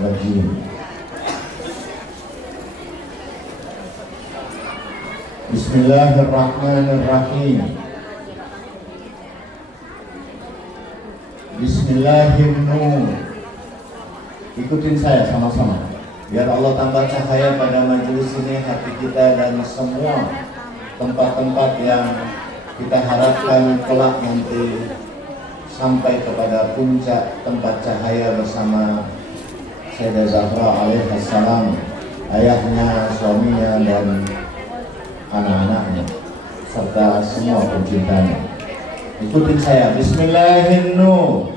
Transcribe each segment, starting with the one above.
rajim. Bismillahirrahmanirrahim. Bismillahirrahmanirrahim. Ikutin saya sama-sama. Biar Allah tambah cahaya pada majelis ini, hati kita dan semua tempat-tempat yang kita harapkan kelak nanti sampai kepada puncak tempat cahaya bersama Sayyidah Zahra alaihissalam, ayahnya, suaminya dan anak-anaknya serta semua pencintanya. Ikutin saya. Bismillahirrahmanirrahim.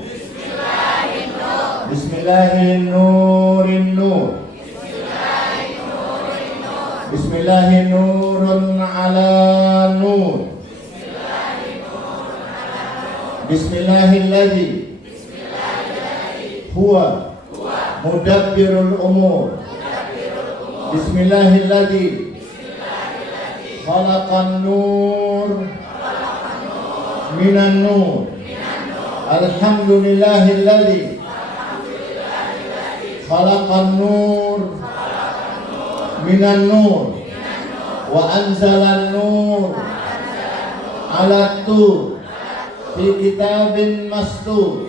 Bismillahirrahmanirrahim. Bismillahirrahmanirrahim ala nur. Bismillahilladzi huwa mudabbirul umur. Bismillahilladzi khalaqan nur minan nur. Alhamdulillahilladzi khalaqan nur minan nur wa anzalan nur ala tur fi kitabin mastur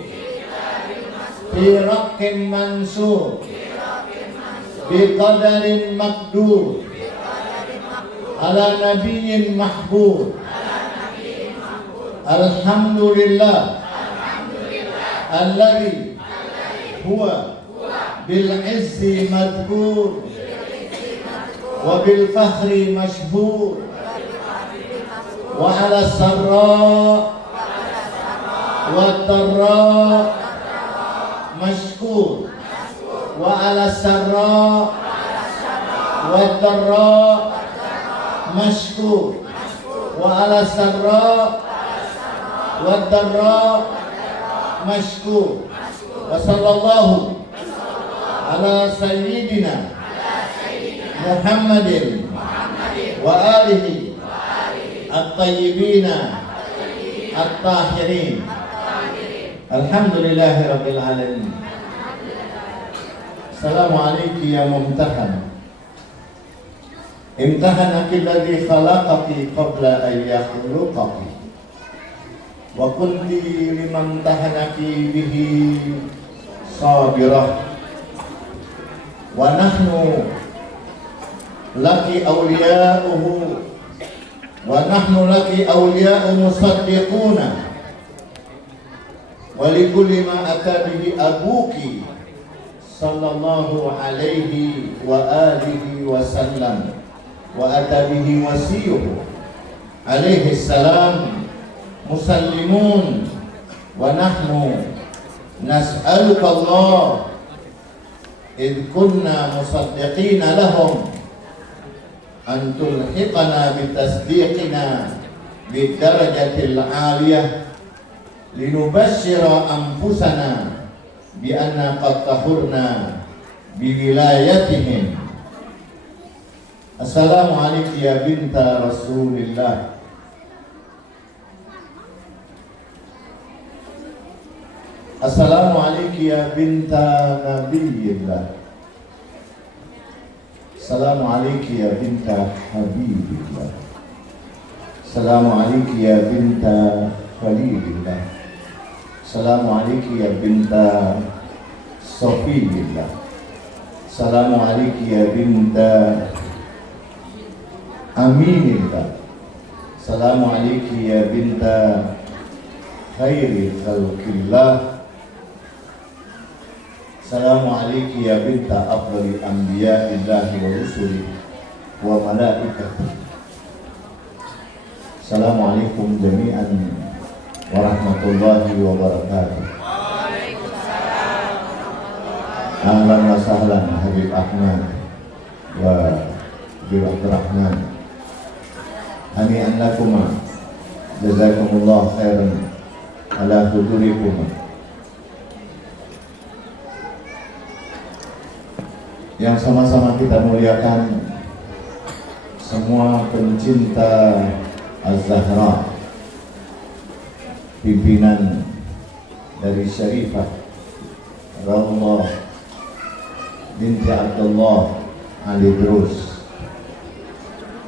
fi raqqin mansur bi qadarin maqdur ala nabiyyin mahbub. Alhamdulillah alladzi huwa bil izzi madhkur wa bil fakhri mashhur wa ala sarra wa darra mashkur wa ala sarra wa darra mashkur wa ala sarra wa darra mashkur. Wa sallallahu ala sayyidina Muhammadin wa alihi at-tayyibina at-tahirin. Alhamdulillahi rabbil alamin. Assalamu alayki ya mumtahan. Imtahanaki alladhi khalaqaki qabla an yakhluqaki wa kunti liman tahanaki bihi sabirah. Wa nahnu laki awliya'uhu wa nahnu laki awliya'u musaddiquna wa likulli ma ata bihi abuki sallallahu alaihi wa alihi wa sallam wa ata bihi wasiyuhu alaihi salam musallimun wa nahnu nas'aluka Allah idh kunna musaddiqina lahum an tulhiqana bitasdiqina bidarajatil aliyah linubashshira anfusana bi anna qad tahurna biwilayatihim. Assalamu alaykum ya binta Rasulillah. Assalamu alaykum ya binta Nabiyillah. Assalamu alaykum ya binta Habibillah. Assalamu alaykum ya binta Khalilillah. Assalamu alaykum ya binta Safiyillah. Assalamu alaykum ya binta Aminillah. Assalamu alaykum ya binta khairi khalqillah. Assalamu alaykum ya binta afdali anbiya'illahi wa rusuli wa malaikatihi. Assalamu alaikum jami'an warahmatullahi wabarakatuh. Ahlan wa sahlan Habib Ahmad wa Habib Abdurrahman. Hani'an lakuma, jazakumullah khairan ala hudurikum. Yang sama-sama kita muliakan semua pencinta Az-Zahra, pimpinan dari Syarifah Rasulullah binti Abdullah Ali Drus.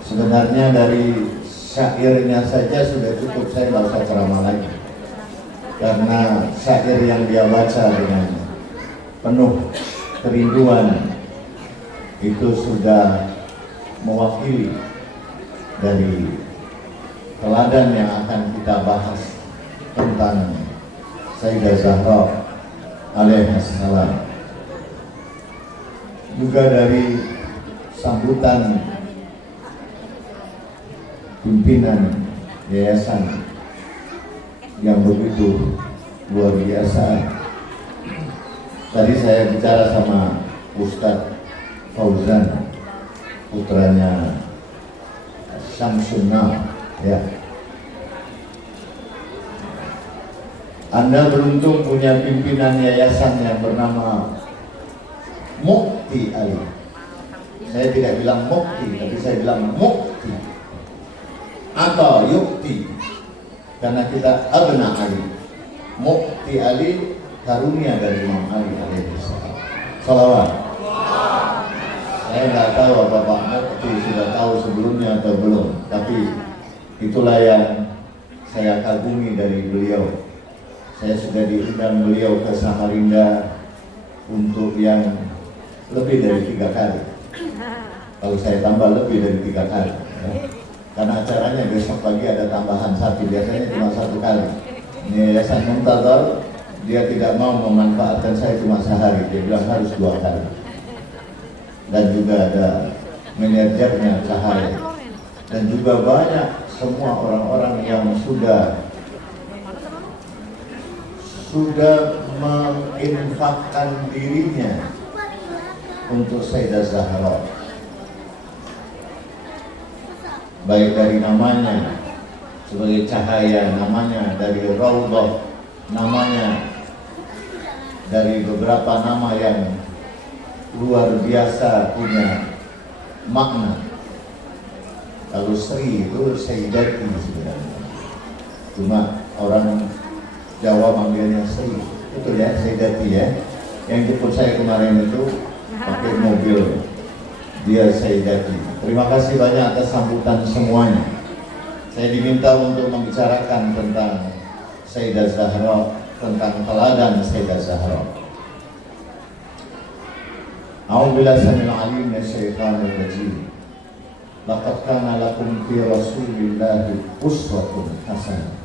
Sebenarnya dari syairnya saja sudah cukup, saya nggak usah ceramah lagi, karena syair yang dia baca dengan penuh kerinduan itu sudah mewakili dari teladan yang akan kita bahas tentang Sayyidah Zahra alaihissalam. Juga dari sambutan pimpinan yayasan yang begitu luar biasa. Tadi saya bicara sama Ustadz Fauzan, putranya Syamsunnah, ya. Anda beruntung punya pimpinan yayasan yang bernama Mukti Ali. Saya tidak bilang Mukti, tapi saya bilang Mukti atau Yukti, karena kita abna Ali. Mukti Ali, karunia dari Imam Ali alaihissalam. Salawat. Saya nggak tahu apa Pak Mukti sudah tahu sebelumnya atau belum, tapi itulah yang saya kagumi dari beliau. Saya sudah diundang beliau ke Samarinda untuk yang lebih dari 3 kali. Kalau saya tambah lebih dari 3 kali, ya. Karena acaranya besok pagi ada tambahan 1, biasanya cuma 1 kali. Ini Yayasan Muntadhar, dia tidak mau memanfaatkan saya cuma sehari, dia bilang harus 2 kali. Dan juga ada manajernya Cahaya, dan juga banyak semua orang-orang yang sudah menginfakkan dirinya untuk Sayyidah Zahra, baik dari namanya sebagai cahaya, namanya dari Raudhah, namanya dari beberapa nama yang luar biasa punya makna. Kalau Sri itu Sayyidati sebenarnya, cuma orang Jawa manggilnya Sri, itu ya Sayyidati ya. Yang jemput saya kemarin itu pakai mobil, dia Sayyidati. Terima kasih banyak atas sambutan semuanya. Saya diminta untuk membicarakan tentang Sayyidah Zahra, tentang teladan Sayyidah Zahra. A'udzubillahi samil alim minasyaitonir rajim. Laqad kana lakum fi Rasulillahi uswatun hasanah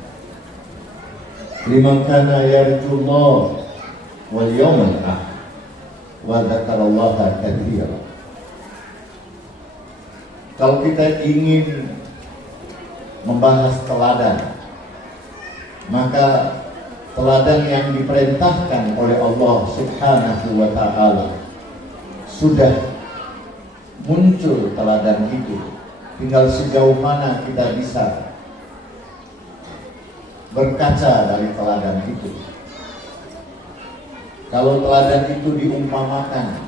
liman kana yarjullah wal yawmal akhir wa dzakarallaha katsiran. Kalau kita ingin membahas teladan, maka teladan yang diperintahkan oleh Allah Subhanahu wa ta'ala sudah muncul teladan itu. Tinggal sejauh mana kita bisa berkaca dari teladan itu. Kalau teladan itu diumpamakan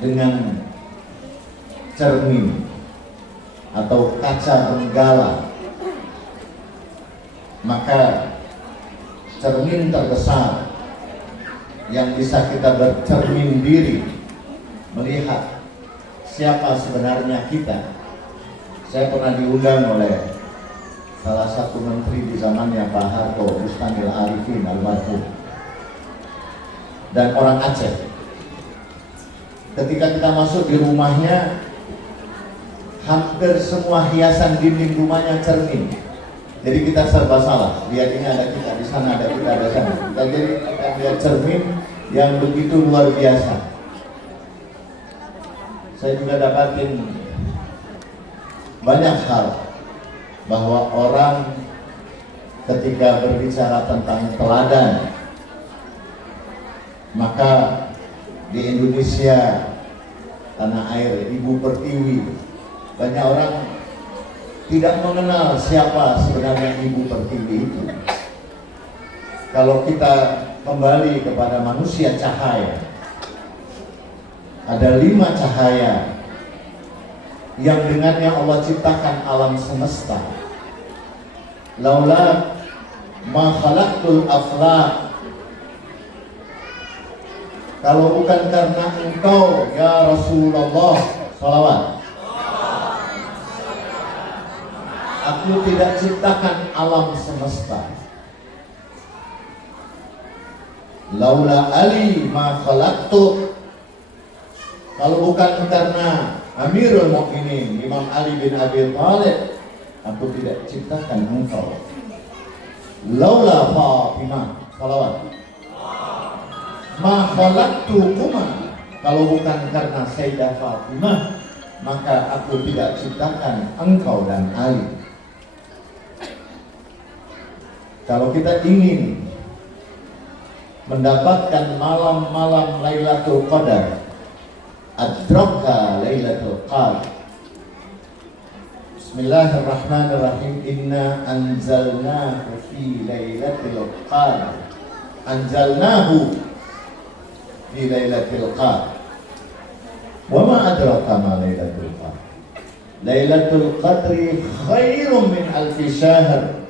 dengan cermin atau kaca benggala, maka cermin terbesar yang bisa kita bercermin diri, melihat siapa sebenarnya kita. Saya pernah diundang oleh salah satu menteri di zamannya Pak Harto, Bustanil Arifin almarhum, dan orang Aceh. Ketika kita masuk di rumahnya, hampir semua hiasan dinding rumahnya cermin. Jadi kita serba salah. Lihat ini ada kita, di sana ada kita, ada sana. Jadi kita lihat cermin yang begitu luar biasa. Saya juga dapatin banyak hal bahwa orang ketika berbicara tentang teladan, maka di Indonesia, tanah air Ibu Pertiwi, banyak orang tidak mengenal siapa sebenarnya Ibu Pertiwi itu. Kalau kita kembali kepada manusia cahaya, ada 5 cahaya yang dengannya Allah ciptakan alam semesta. Laula ma khalaqtul aflaq. kalau bukan karena Engkau ya Rasulullah, salawat, aku tidak ciptakan alam semesta. Laula Ali ma khalaqtu, kalau bukan karena Amirul Mukminin Imam Ali bin Abi Thalib, aku tidak ciptakan engkau. Laula Fatimah, salawat, ma khalaqtukuma, kalau bukan karena Sayyidah Fatimah, maka aku tidak ciptakan engkau dan Ali. Kalau kita ingin mendapatkan malam-malam Lailatul Qadar, adraka Lailatul Qadar. Bismillahirrahmanirrahim. Inna anzalnahu fi Lailatul Qadar. Anzalnahu fi Lailatul Qadar. Wa ma adraka ma Lailatul Qadar. Lailatul Qadri khairum min alfi syahr.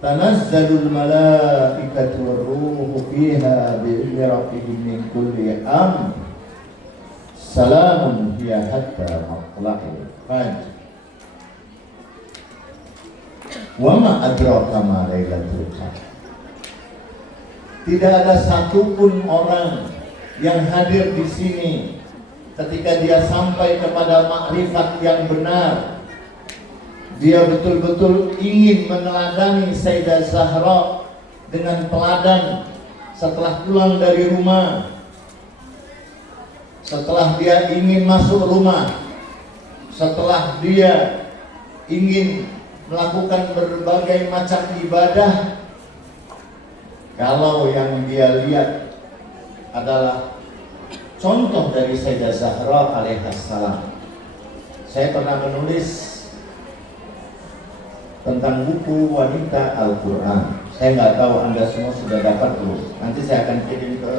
Tanazzalul malaikatu war-ruhu fiha bi'izni rabbihim min kulli amr. Salamun hiya hatta matla'il fajr. Wa ma adraka ma Lailatul Qadar. Tidak ada satupun orang yang hadir di sini ketika dia sampai kepada makrifat yang benar, dia betul-betul ingin meneladani Sayyidah Zahra dengan teladan setelah pulang dari rumah, setelah dia ingin masuk rumah, setelah dia ingin melakukan berbagai macam ibadah. Kalau yang dia lihat adalah contoh dari Sayyidah Zahra alaihissalam. Saya pernah menulis tentang buku wanita Al-Quran. Saya nggak tahu Anda semua sudah dapat belum. Nanti saya akan kirim ke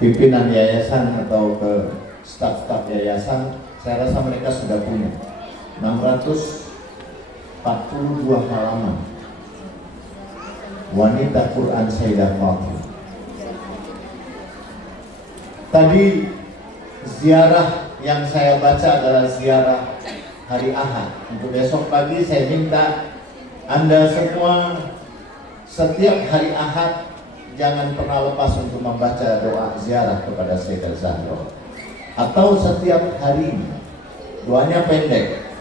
pimpinan yayasan atau ke staf-staf yayasan. Saya rasa mereka sudah punya 642 halaman wanita Quran Sayyidah Fatimah. Tadi ziarah yang saya baca adalah ziarah hari Ahad. Untuk besok pagi saya minta Anda semua setiap hari Ahad jangan pernah lepas untuk membaca doa ziarah kepada Sayyidah Zahra. Atau setiap hari, doanya pendek.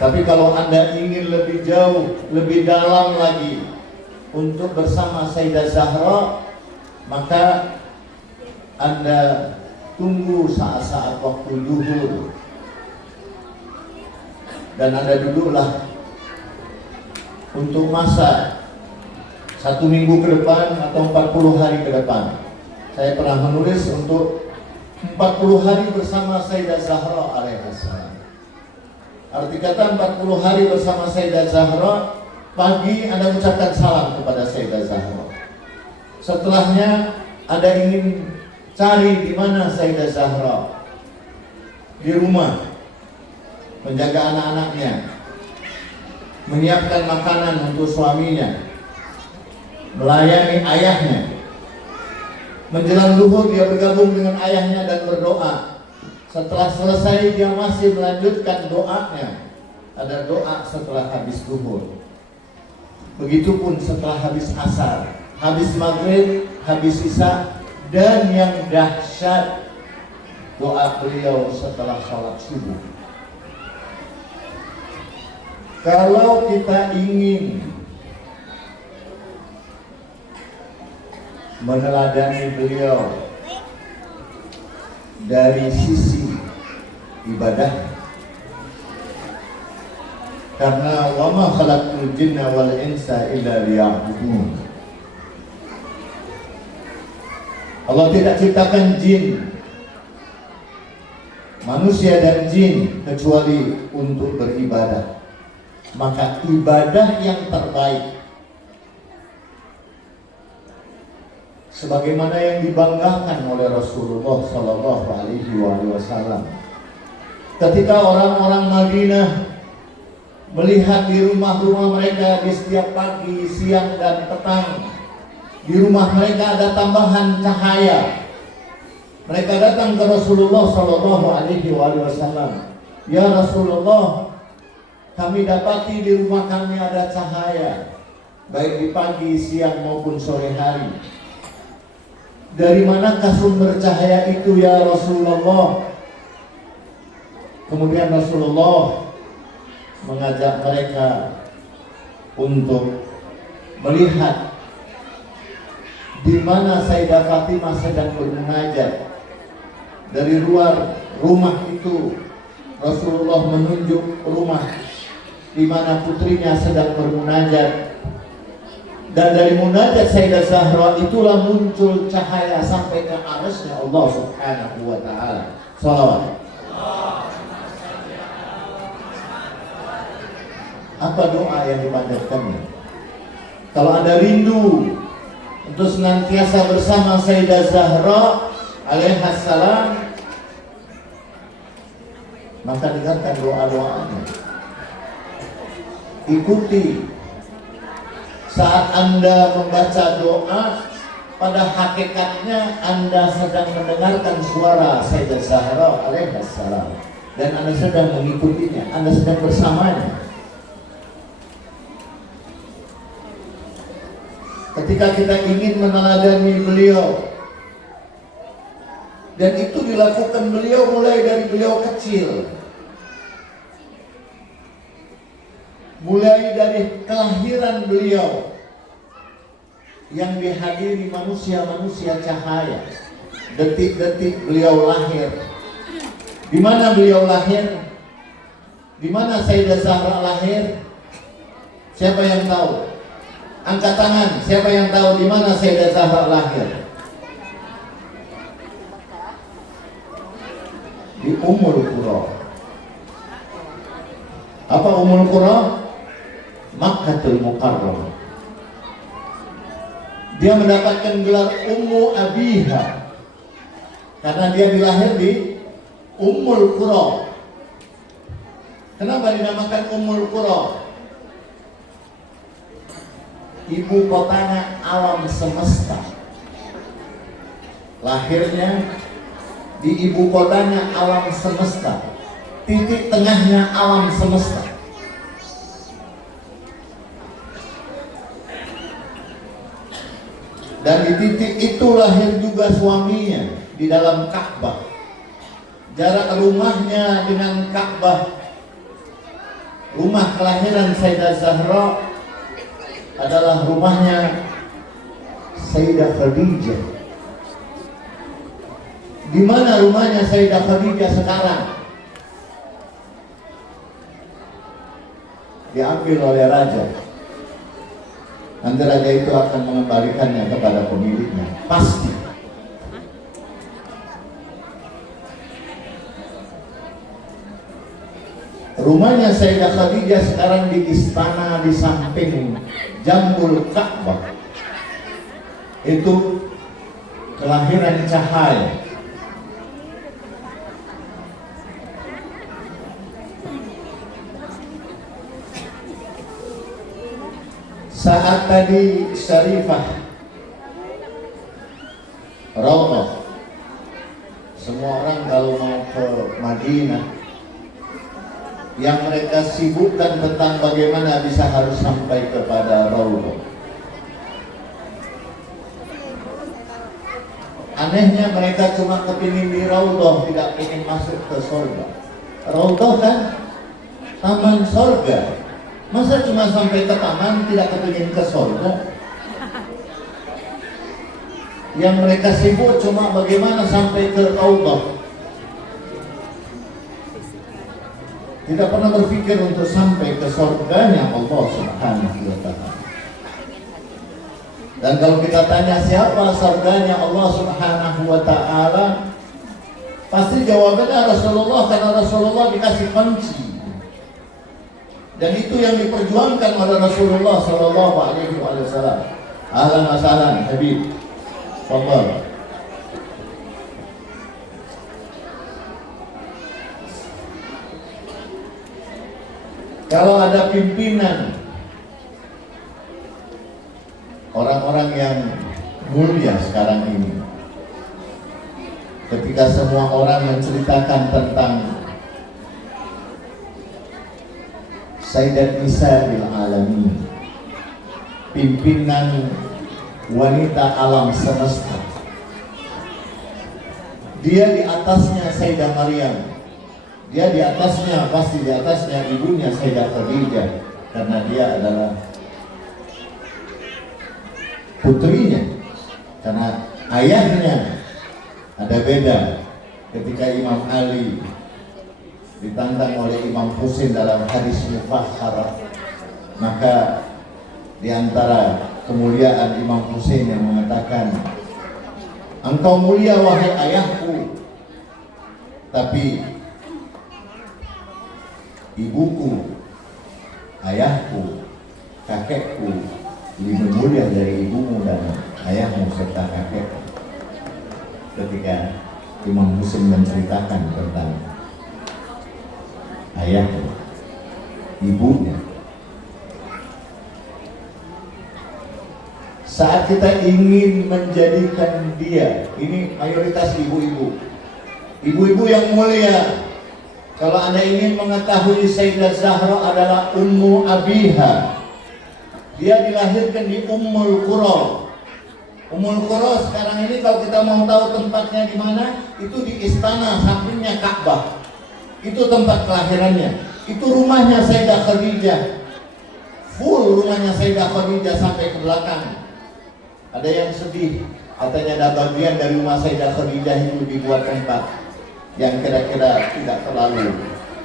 Tapi kalau Anda ingin lebih jauh, lebih dalam lagi untuk bersama Sayyidah Zahra, maka Anda tunggu saat-saat waktu zuhur dan Anda duduklah untuk masa 1 minggu ke depan atau 40 hari ke depan. Saya pernah menulis untuk 40 hari bersama Sayyidah Zahra alaihissalam. Arti kata 40 hari bersama Sayyidah Zahra, pagi Anda ucapkan salam kepada Sayyidah Zahra. Setelahnya Anda ingin cari di mana Sayyidah Zahra, di rumah, menjaga anak-anaknya, menyiapkan makanan untuk suaminya, melayani ayahnya. Menjelang zuhur dia bergabung dengan ayahnya dan berdoa. Setelah selesai dia masih melanjutkan doanya. Ada doa setelah habis zuhur. Begitupun setelah habis asar, habis maghrib, habis isya, dan yang dahsyat doa beliau setelah sholat subuh. Kalau kita ingin meneladani beliau dari sisi ibadah, karena wa ma khalaqtul jinna wal insa illa liya'budun. Allah tidak ciptakan jin, manusia dan jin kecuali untuk beribadah. Maka ibadah yang terbaik, sebagaimana yang dibanggakan oleh Rasulullah Sallallahu Alaihi Wasallam, ketika orang-orang Madinah melihat di rumah-rumah mereka di setiap pagi, siang dan petang, di rumah mereka ada tambahan cahaya, Mereka datang ke Rasulullah Shallallahu Alaihi Wasallam. Ya Rasulullah, kami dapati di rumah kami ada cahaya, baik di pagi, siang maupun sore hari. Dari manakah sumber cahaya itu ya Rasulullah? Kemudian Rasulullah mengajak mereka untuk melihat di mana Sayyidah Fatimah sedang bermunajat. Dari luar rumah itu Rasulullah menunjuk rumah di mana putrinya sedang bermunajat. Dan dari munajat Sayyidah Zahra itulah muncul cahaya sampai ke arasnya Allah Subhanahu wa taala. Shalawat. Apa doa yang dipanjatkannya? Kalau Anda rindu untuk senantiasa bersama Sayyidah Zahra alaihissalam, maka dengarkan doa-doanya. Ikuti. Saat Anda membaca doa, pada hakikatnya Anda sedang mendengarkan suara Sayyidah Zahra alaihissalam, dan Anda sedang mengikutinya, Anda sedang bersamanya. Ketika kita ingin meneladani beliau, dan itu dilakukan beliau mulai dari beliau kecil, mulai dari kelahiran beliau yang dihadiri manusia-manusia cahaya. Detik-detik beliau lahir. Di mana beliau lahir? Di mana Sayyidah Zahra lahir? Siapa yang tahu? Angkat tangan, siapa yang tahu di mana Sayyidah Zahra lahir? Di Ummul Qura. Apa Ummul Qura? Makkatul Mukarramah. Dia mendapatkan gelar Ummu Abiha karena dia dilahir di Ummul Qura. Kenapa dinamakan Ummul Qura? Ibu kotanya alam semesta. Lahirnya di ibu kotanya alam semesta, titik tengahnya alam semesta. Dan di titik itu lahir juga suaminya di dalam Ka'bah. Jarak rumahnya dengan Ka'bah, rumah kelahiran Sayyidah Zahra, adalah rumahnya Sayyidah Khadijah. Di mana rumahnya Sayyidah Khadijah sekarang? Diambil oleh raja. Nanti raja itu akan mengembalikannya kepada pemiliknya, pasti. Rumahnya Sayyidah Khadijah sekarang di istana di samping Jambul Ka'bah. Itu kelahiran cahaya. Saat tadi Syarifah Raudhah, semua orang kalau mau ke Madinah, yang mereka sibukkan tentang bagaimana bisa harus sampai kepada Raudhah. Anehnya mereka cuma kepingin di Raudhah, tidak ingin masuk ke surga. Raudhah kan taman surga. Masa cuma sampai ke taman, tidak kepingin ke surga? Yang mereka sibuk cuma bagaimana sampai ke Raudhah. Tidak pernah berpikir untuk sampai ke surganya Allah Subhanahu wa ta'ala. Dan kalau kita tanya siapa surganya Allah Subhanahu wa ta'ala, pasti jawabannya Rasulullah, karena Rasulullah dikasih kunci. Dan itu yang diperjuangkan oleh Rasulullah Sallallahu Alaihi Wasallam. Ahlan wa sahlan Habib. Fadhal. Kalau ada pimpinan orang-orang yang mulia sekarang ini, ketika semua orang menceritakan tentang Sayyidat Nisa'il Alamin, pimpinan wanita alam semesta. Dia di atasnya Sayyidah Maryam, dia di atasnya, pasti di atasnya ibunya Sayyidah Khadijah, karena dia adalah putrinya. Karena ayahnya ada beda. Ketika Imam Ali ditantang oleh Imam Husain dalam hadis Mufakharah, maka di antara kemuliaan Imam Husain yang mengatakan, engkau mulia wahai ayahku, tapi ibuku, ayahku, kakekku lebih mulia dari ibumu dan ayahmu serta kakekku. Ketika Imam Husain menceritakan tentang ayahnya, ibunya. Saat kita ingin menjadikan dia, ini mayoritas ibu-ibu, ibu-ibu yang mulia. Kalau Anda ingin mengetahui Sayyidah Zahra adalah Ummu Abiha, dia dilahirkan di Ummul Qura. Ummul Qura sekarang ini kalau kita mau tahu tempatnya di mana, itu di istana sampingnya Ka'bah. Itu tempat kelahirannya. Itu rumahnya Sayyidah Khadijah. Full rumahnya Sayyidah Khadijah sampai ke belakang. Ada yang sedih, katanya ada bagian dari rumah Sayyidah Khadijah itu dibuat tempat yang kira-kira tidak terlalu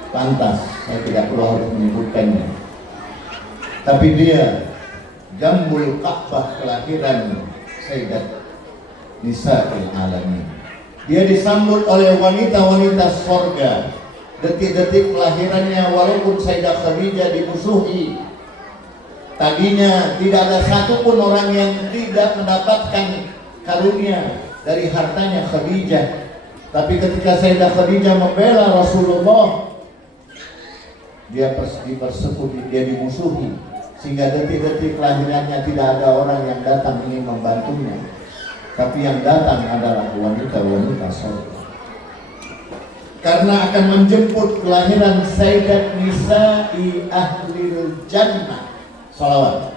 pantas. Saya tidak perlu harus menyebutkannya. Tapi dia Jambul Ka'bah, kelahiran Sayyidat Nisa'il Alamin. Dia disambut oleh wanita-wanita sorga. Detik-detik kelahirannya, walaupun Sayyidah Khadijah dimusuhi, tadinya tidak ada satupun orang yang tidak mendapatkan karunia dari hartanya Khadijah. Tapi ketika Sayyidah Khadijah membela Rasulullah, dia dipersekutu, dia dimusuhi, sehingga detik-detik kelahirannya tidak ada orang yang datang ingin membantunya. Tapi yang datang adalah wanita-wanita surga. Karena akan menjemput kelahiran Sayyidat Nisa'i Ahlil Jannah. Salawat.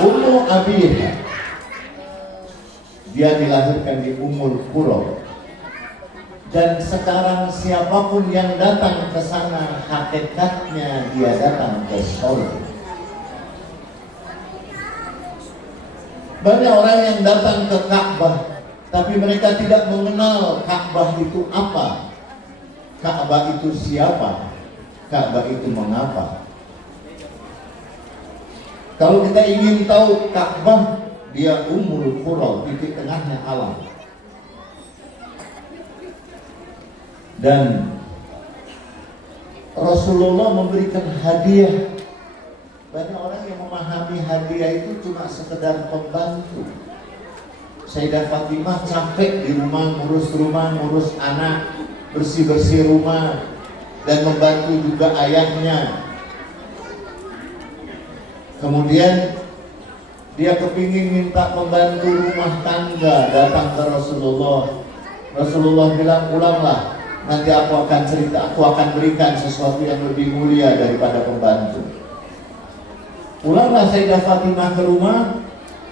Ummu Abiha, dia dilahirkan di Ummul Qura. Dan sekarang siapapun yang datang ke sana, hakikatnya dia datang ke surga. Banyak orang yang datang ke Ka'bah, tapi mereka tidak mengenal Ka'bah itu apa, Ka'bah itu siapa, Ka'bah itu mengapa. Kalau kita ingin tahu Ka'bah, dia Ummul Qura, titik tengahnya alam. Dan Rasulullah memberikan hadiah. Banyak orang yang memahami hadiah itu cuma sekedar pembantu. Sayyidah Fatimah capek di rumah, ngurus anak, bersih-bersih rumah, dan membantu juga ayahnya. Kemudian dia kepingin minta pembantu rumah tangga datang ke Rasulullah. Rasulullah bilang, pulanglah, nanti aku akan cerita, aku akan berikan sesuatu yang lebih mulia daripada pembantu. Pulanglah Sayyidah Fatimah ke rumah.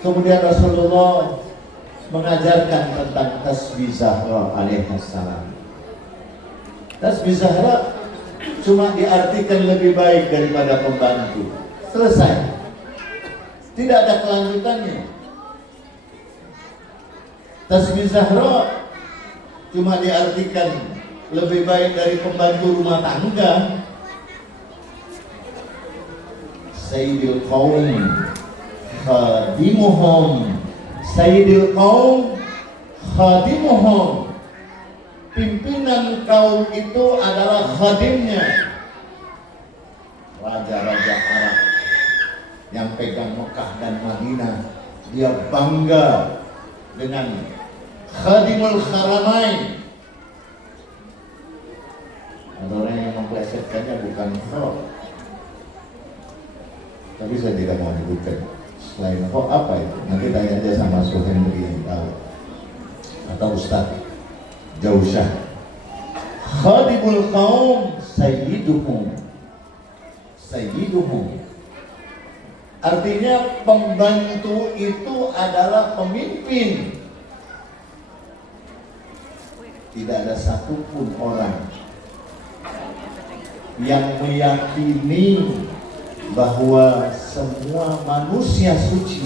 Kemudian Rasulullah mengajarkan tentang tasbih Zahra alaihissalam. Tasbih Zahra cuma diartikan lebih baik daripada pembantu. Selesai. Tidak ada kelanjutannya. Tasbih Zahra cuma diartikan lebih baik dari pembantu rumah tangga. Sayyidil Qaum Khadimuhum, Sayyidil Qaum Khadimuhum. Pimpinan kaum itu adalah khadimnya. Raja-raja Arab yang pegang Mekah dan Madinah, dia bangga dengan Khadimul Haramain. Ada orang yang memplesetkannya bukan roh, tapi saya tidak mau menyebutkan. Selain kok apa itu? Nanti tanya aja sama Suhendri yang tahu. Atau Ustaz Jausyah. Khadimul qaum sayyiduhum. Sayyiduhum. Artinya pembantu itu adalah pemimpin. Tidak ada satupun orang yang meyakini bahwa semua manusia suci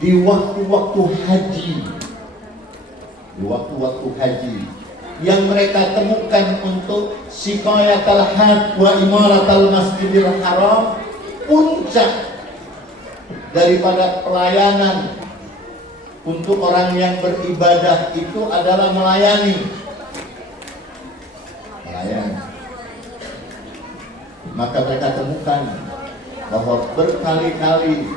di waktu-waktu haji yang mereka temukan untuk siqayatul hajj wa imaratul masjidil haram, puncak daripada pelayanan untuk orang yang beribadah itu adalah melayani. Maka mereka temukan bahwa berkali-kali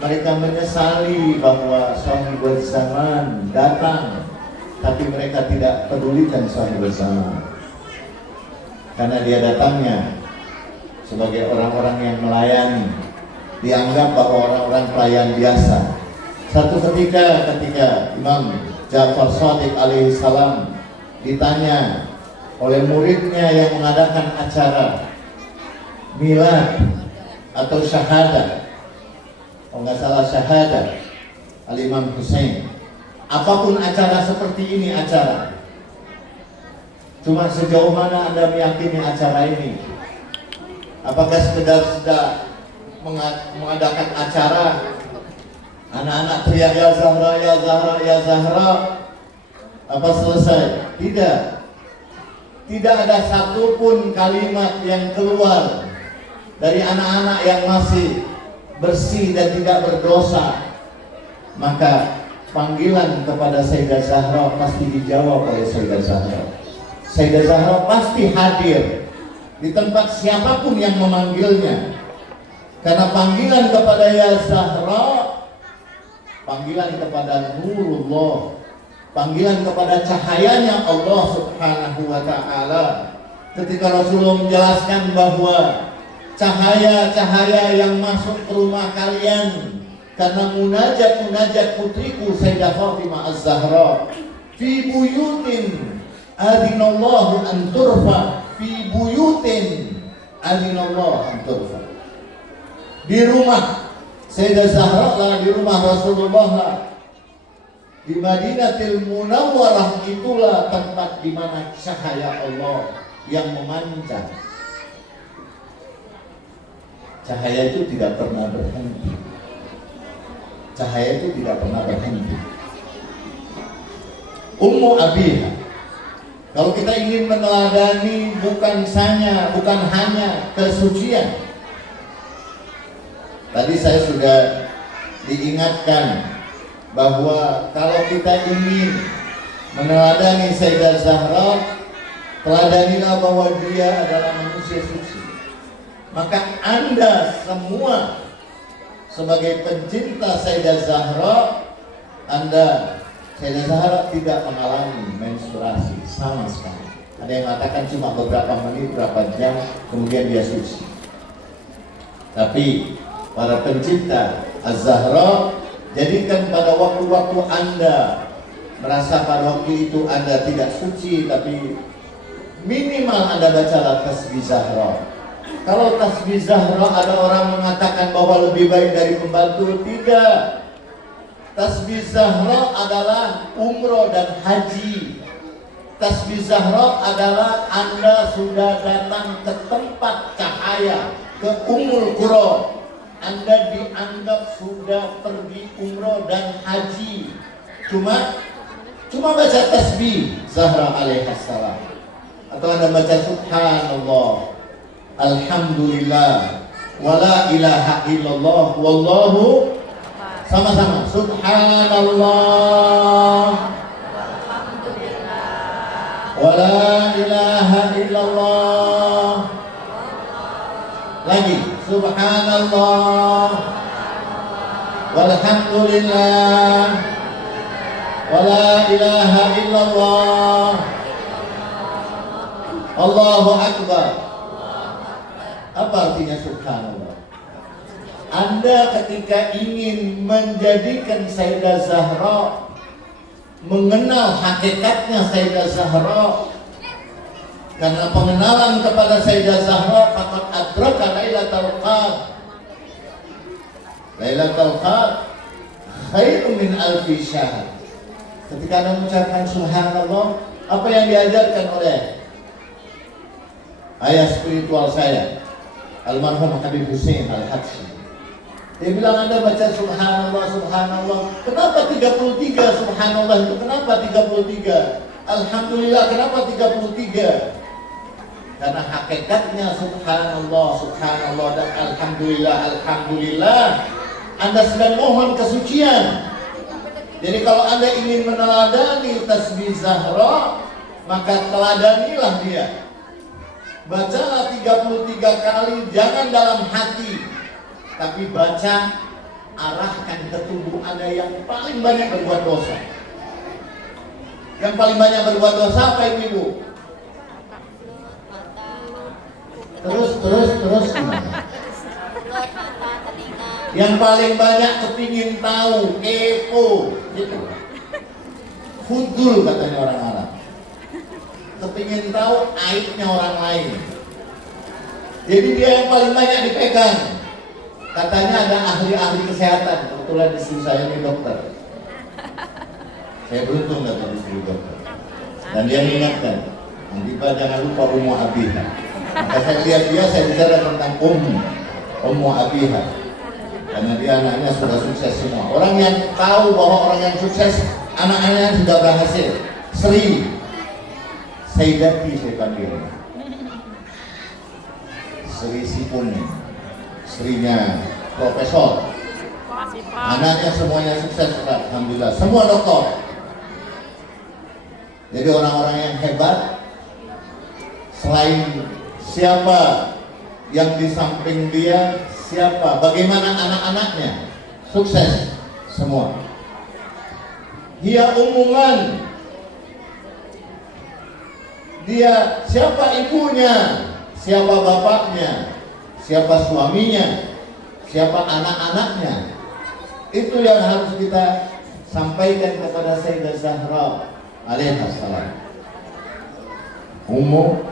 mereka menyesali bahwa sahibul zaman datang, tapi mereka tidak pedulikan sahibul zaman, karena dia datangnya sebagai orang-orang yang melayani, dianggap bahwa orang-orang pelayan biasa. Satu ketika Imam Ja'far Shadiq alaihi salam ditanya oleh muridnya yang mengadakan acara milad atau syahadah, kalau nggak salah syahadah Al-Imam Husain, apapun acara seperti ini acara, cuma sejauh mana Anda meyakini acara ini? Apakah sekedar mengadakan acara, anak-anak teriak ya Zahra, ya Zahra, ya Zahra, apa selesai? Tidak ada satupun kalimat yang keluar dari anak-anak yang masih bersih dan tidak berdosa. Maka panggilan kepada Sayyidah Zahra pasti dijawab oleh Sayyidah Zahra. Sayyidah Zahra pasti hadir di tempat siapapun yang memanggilnya, karena panggilan kepada ya Zahra, panggilan kepada nurullah, panggilan kepada cahayanya Allah Subhanahu wa ta'ala. Ketika Rasulullah menjelaskan bahwa cahaya-cahaya yang masuk ke rumah kalian karena munajat putriku Sayyidah Fatimah Az-Zahra, fi buyutin adzinallahu an turfa, fi buyutin adzinallahu an turfa. Di rumah Sayyidah Zahra lah, di rumah Rasulullah lah, di Madinatul Munawwarah, itulah tempat di mana cahaya Allah yang memancar. Cahaya itu tidak pernah berhenti. Cahaya itu tidak pernah berhenti. Ummu Abiha, kalau kita ingin meneladani bukan hanya kesucian. Tadi saya sudah diingatkan bahwa kalau kita ingin meneladani Sayyidah Zahra, teladanilah bahwa dia adalah manusia suci. Maka Anda semua sebagai pencinta Sayyidah Zahra, Sayyidah Zahra tidak mengalami menstruasi sama sekali. Ada yang mengatakan cuma beberapa menit, berapa jam, kemudian dia suci. Tapi para pencinta Az-Zahra, jadikan pada waktu-waktu Anda merasa pada waktu itu Anda tidak suci, tapi minimal Anda bacalah tasbih Zahra. Kalau tasbih Zahra ada orang mengatakan bahwa lebih baik dari pembantu, tidak. Tasbih Zahra adalah umroh dan haji. Tasbih Zahra adalah Anda sudah datang ke tempat cahaya, ke Ummul Qura. Anda dianggap sudah pergi umroh dan haji. Cuma baca tasbih Zahra alaihassalam, atau Anda baca subhanallah, alhamdulillah, wala ilaha illallah, wallahu, sama-sama subhanallah, wala ilaha illallah, lagi subhanallah, walhamdulillah, wala ilaha illallah, Allahu akbar. Apa artinya subhanallah? Anda ketika ingin menjadikan Sayyidah Zahra, mengenal hakikatnya Sayyidah Zahra, karena pengenalan kepada Sayyidah Zahra faqad adraka Lailatul Qadr. Lailatul Qadr khairum min alfi syahr. Ketika Anda mengucapkan subhanallah, apa yang diajarkan oleh ayah spiritual saya, almarhum Habib Hussein Al-Habsyi, dia bilang Anda baca subhanallah, subhanallah. Kenapa 33 subhanallah itu? Kenapa 33? Alhamdulillah, kenapa 33? Karena hakikatnya subhanallah, subhanallah dan alhamdulillah, alhamdulillah, Anda sedang mohon kesucian. Jadi kalau Anda ingin meneladani tasbih Zahra, maka teladanilah dia. Bacalah 33 kali, jangan dalam hati, tapi baca, arahkan ke tubuh Anda yang paling banyak berbuat dosa. Yang paling banyak berbuat dosa apa ibu? Terus. Yang paling banyak kepingin tahu, kepo, gitu. Fudul katanya orang Arab. Kepingin tahu aibnya orang lain. Jadi dia yang paling banyak dipegang. Katanya ada ahli-ahli kesehatan, kebetulan istri saya ini dokter. Saya beruntung dapat istri dokter. Dan dia mengingatkan, nanti Pak jangan lupa Ummu Abiha. Maka saya lihat dia, saya bicara tentang Ummu Abiha. Karena dia anaknya sudah sukses semua. Orang yang tahu bahwa orang yang sukses, anak-anaknya sudah berhasil. Sri Saidati saya panggil. Sri Sipun, istrinya profesor, anaknya semuanya sukses, alhamdulillah, semua doktor. Jadi orang-orang yang hebat, selain siapa yang di samping dia, siapa, bagaimana anak-anaknya, sukses semua. Dia umuman, dia siapa ibunya, siapa bapaknya, siapa suaminya, siapa anak-anaknya. Itu yang harus kita sampaikan kepada Sayyidah Zahra alaihissalam, Ummu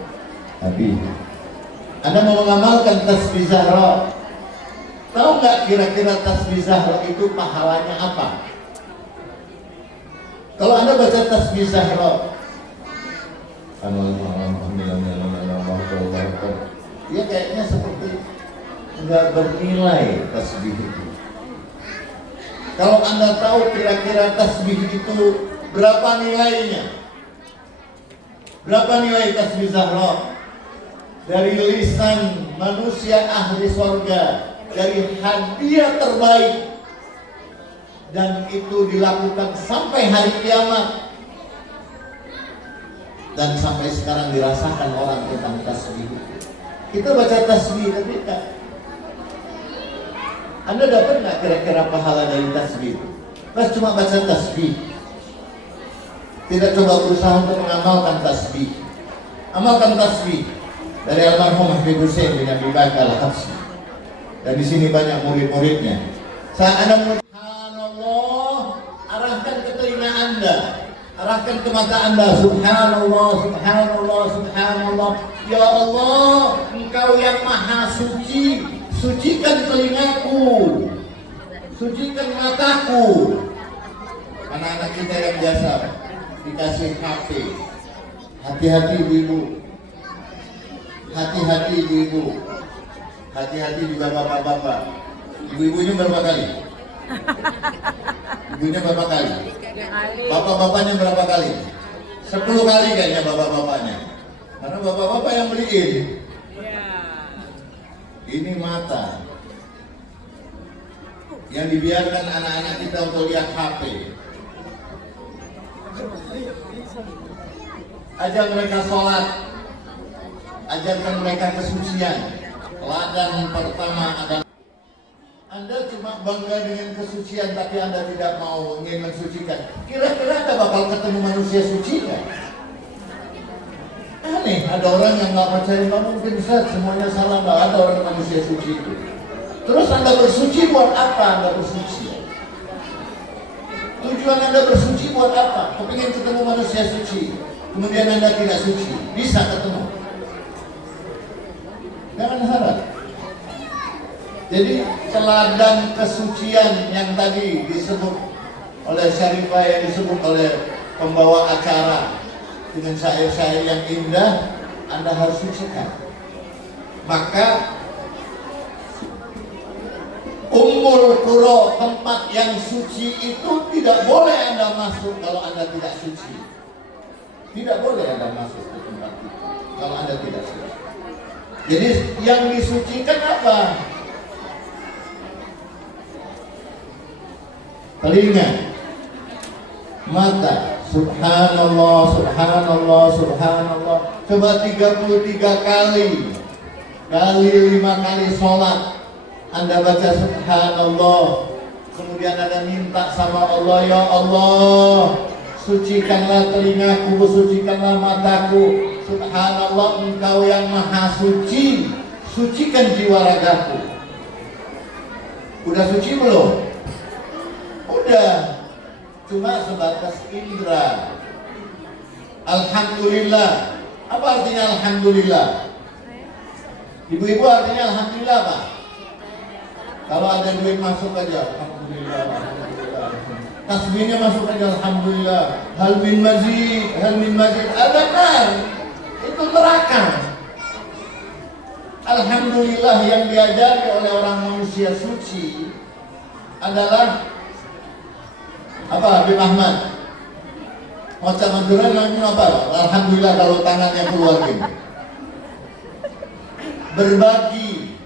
Abiha. Anda mau mengamalkan tasbih Zahra, tahu nggak kira-kira tasbih Zahra itu pahalanya apa? Kalau Anda baca tasbih Zahra, dia kayaknya seperti nggak bernilai tasbih itu. Kalau Anda tahu kira-kira tasbih itu berapa nilainya? Berapa nilai tasbih Zahra? Dari lisan manusia ahli surga, dari hadiah terbaik, dan itu dilakukan sampai hari kiamat. Dan sampai sekarang dirasakan orang tentang tasbih. Kita baca tasbih, tapi enggak. Anda dapat nggak kira-kira pahala dari tasbih? Pas cuma baca tasbih, tidak coba berusaha untuk mengamalkan tasbih. Amalkan tasbih dari almarhum Habib Hussein bin Abi Bakar Al-Habsyi. Dan di sini banyak murid-muridnya. Saat Anda subhanallah, arahkan ke telinga Anda, arahkan ke mata Anda, subhanallah, subhanallah, subhanallah. Ya Allah, Engkau yang maha suci, sucikan telingaku, sucikan mataku. Anak-anak kita yang biasa dikasih HP, hati-hati ibu, hati-hati ibu, hati-hati juga bapak-bapak. Ibu-ibunya berapa kali? Ibunya berapa kali? Bapak-bapaknya berapa kali? 10 kali kayaknya bapak-bapaknya. Karena bapak-bapak yang beliin. Ini mata yang dibiarkan anak-anak kita untuk lihat HP. Ajak mereka sholat, ajarkan mereka kesucian. Teladan pertama adalah Anda cuma bangga dengan kesucian, tapi Anda tidak mau ingin mensucikan. Kira-kira Anda bakal ketemu manusia suci nggak? Aneh, ada orang yang nggak percaya, nggak mungkin Ustaz, semuanya salah, nggak ada orang manusia suci itu. Terus Anda bersuci buat apa Anda bersuci? Tujuan Anda bersuci buat apa? Kepingin ketemu manusia suci, kemudian Anda tidak suci, bisa ketemu? Jangan harap. Jadi teladan kesucian yang tadi disebut oleh Syarifah, yang disebut oleh pembawa acara dengan syair-syair yang indah, Anda harus sucikan. Maka Ummul Qura, tempat yang suci itu tidak boleh Anda masuk kalau Anda tidak suci. Tidak boleh Anda masuk ke tempat itu kalau Anda tidak suci. Jadi yang disucikan apa? Telinga, mata. Subhanallah, subhanallah, subhanallah. Coba 33 kali, 5 kali sholat Anda baca subhanallah, kemudian Anda minta sama Allah, ya Allah, sucikanlah telingaku, sucikanlah mataku. Subhanallah, Engkau yang maha suci, sucikan jiwa ragaku. Udah suci belum? Udah, cuma sebatas indera. Alhamdulillah. Apa artinya alhamdulillah? Ibu-ibu, artinya alhamdulillah Pak? Kalau ada duit masuk aja, alhamdulillah, alhamdulillah. Tasbihnya masuk aja, alhamdulillah. Hal min mazid, hal min mazid. Ada kan? Itu neraka. Alhamdulillah yang diajari oleh orang manusia suci adalah apa, Habib Ahmad? Macam Madura namanya apa? Alhamdulillah kalau tangannya keluar gini. Berbagi.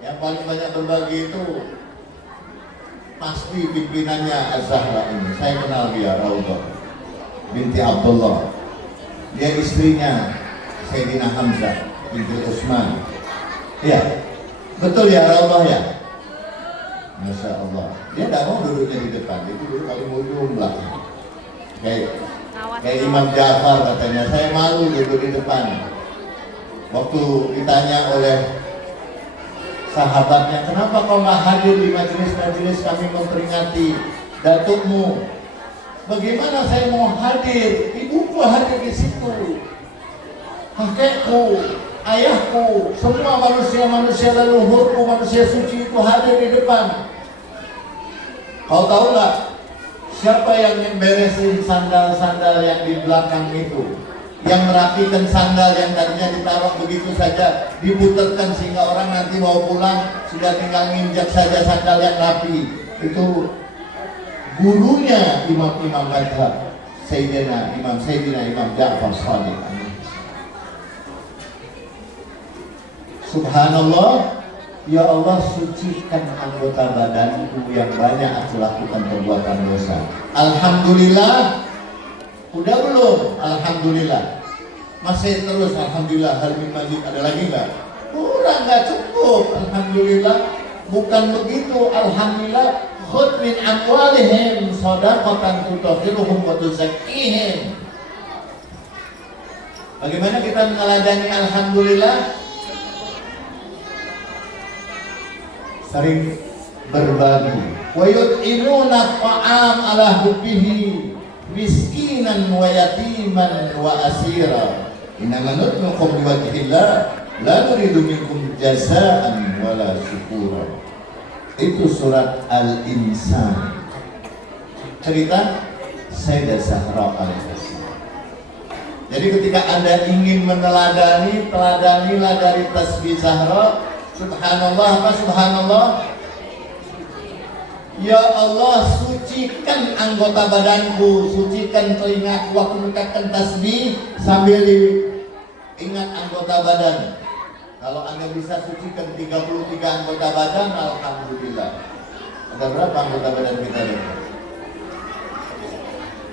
Yang paling banyak berbagi itu pasti pimpinannya Az-Zahra ini. Saya kenal dia, Raudhah binti Abdullah. Dia istrinya Sayyidina Hamzah binti Utsman. Iya, betul ya Raudhah ya? Masya Allah. Dia tidak mau duduknya di depan, itu duduk paling ujung belakang. Kayak Imam Ja'far katanya, saya malu duduk di depan. Waktu ditanya oleh sahabatnya, kenapa kau nggak hadir di majelis-majelis kami memperingati datukmu? Bagaimana saya mau hadir? Ibuku hadir di situ, kakekku, ayahku, semua manusia-manusia leluhurku, manusia suci itu hadir di depan. Kau tahu nggak siapa yang beresin sandal-sandal yang di belakang itu? Yang merapikan sandal yang tadinya ditaruh begitu saja, diputarkan sehingga orang nanti mau pulang sudah tinggal nginjak saja sandal yang rapi. Itu gurunya imam-imam madhab, Sayyidina Imam Ja'far Shadiq. Subhanallah, ya Allah, sucikan anggota badanku yang banyak aku lakukan perbuatan dosa. Alhamdulillah. Udah belum? Alhamdulillah. Masih terus alhamdulillah. Hal min mazid, ada lagi nggak? Kurang, nggak cukup. Alhamdulillah. Bukan begitu. Alhamdulillah. Khudh min amwalihim shadaqatan tutahhiruhum wa tuzakkihim. Bagaimana kita meneladani alhamdulillah? Sering berbagi. Wa yut'imuna at-ta'am ala hubbihi miskinan wa yatiman wa asira. Innama nut'imukum liwajhillah la nuridu minkum jazaa'an wala syukura. Itu surat Al-Insan. Cerita Sayyidah Zahra alaihissalam. Jadi ketika Anda ingin meneladani, teladanilah dari tasbih Zahra. Subhanallah, apa subhanallah? Ya Allah, sucikan anggota badanku, sucikan telingaku waktu mengucapkan tasbih sambil ingat anggota badan. Kalau Anda bisa sucikan 33 anggota badan, alhamdulillah. Ada berapa anggota badan kita ini?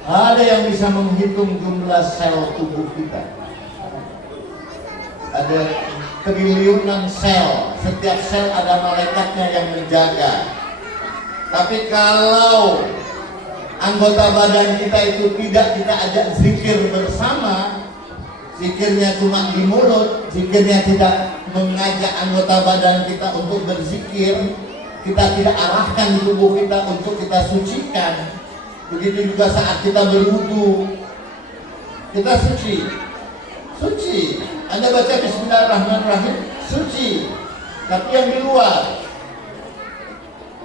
Ada yang bisa menghitung jumlah sel tubuh kita. Ada triliunan sel, setiap sel ada malaikatnya yang menjaga. Tapi kalau anggota badan kita itu tidak kita ajak zikir bersama, zikirnya cuma di mulut, zikirnya tidak mengajak anggota badan kita untuk berzikir, kita tidak arahkan tubuh kita untuk kita sucikan. Begitu juga saat kita berwudu, kita suci. Anda baca Bismillahirrahmanirrahim, suci. Tapi yang di luar,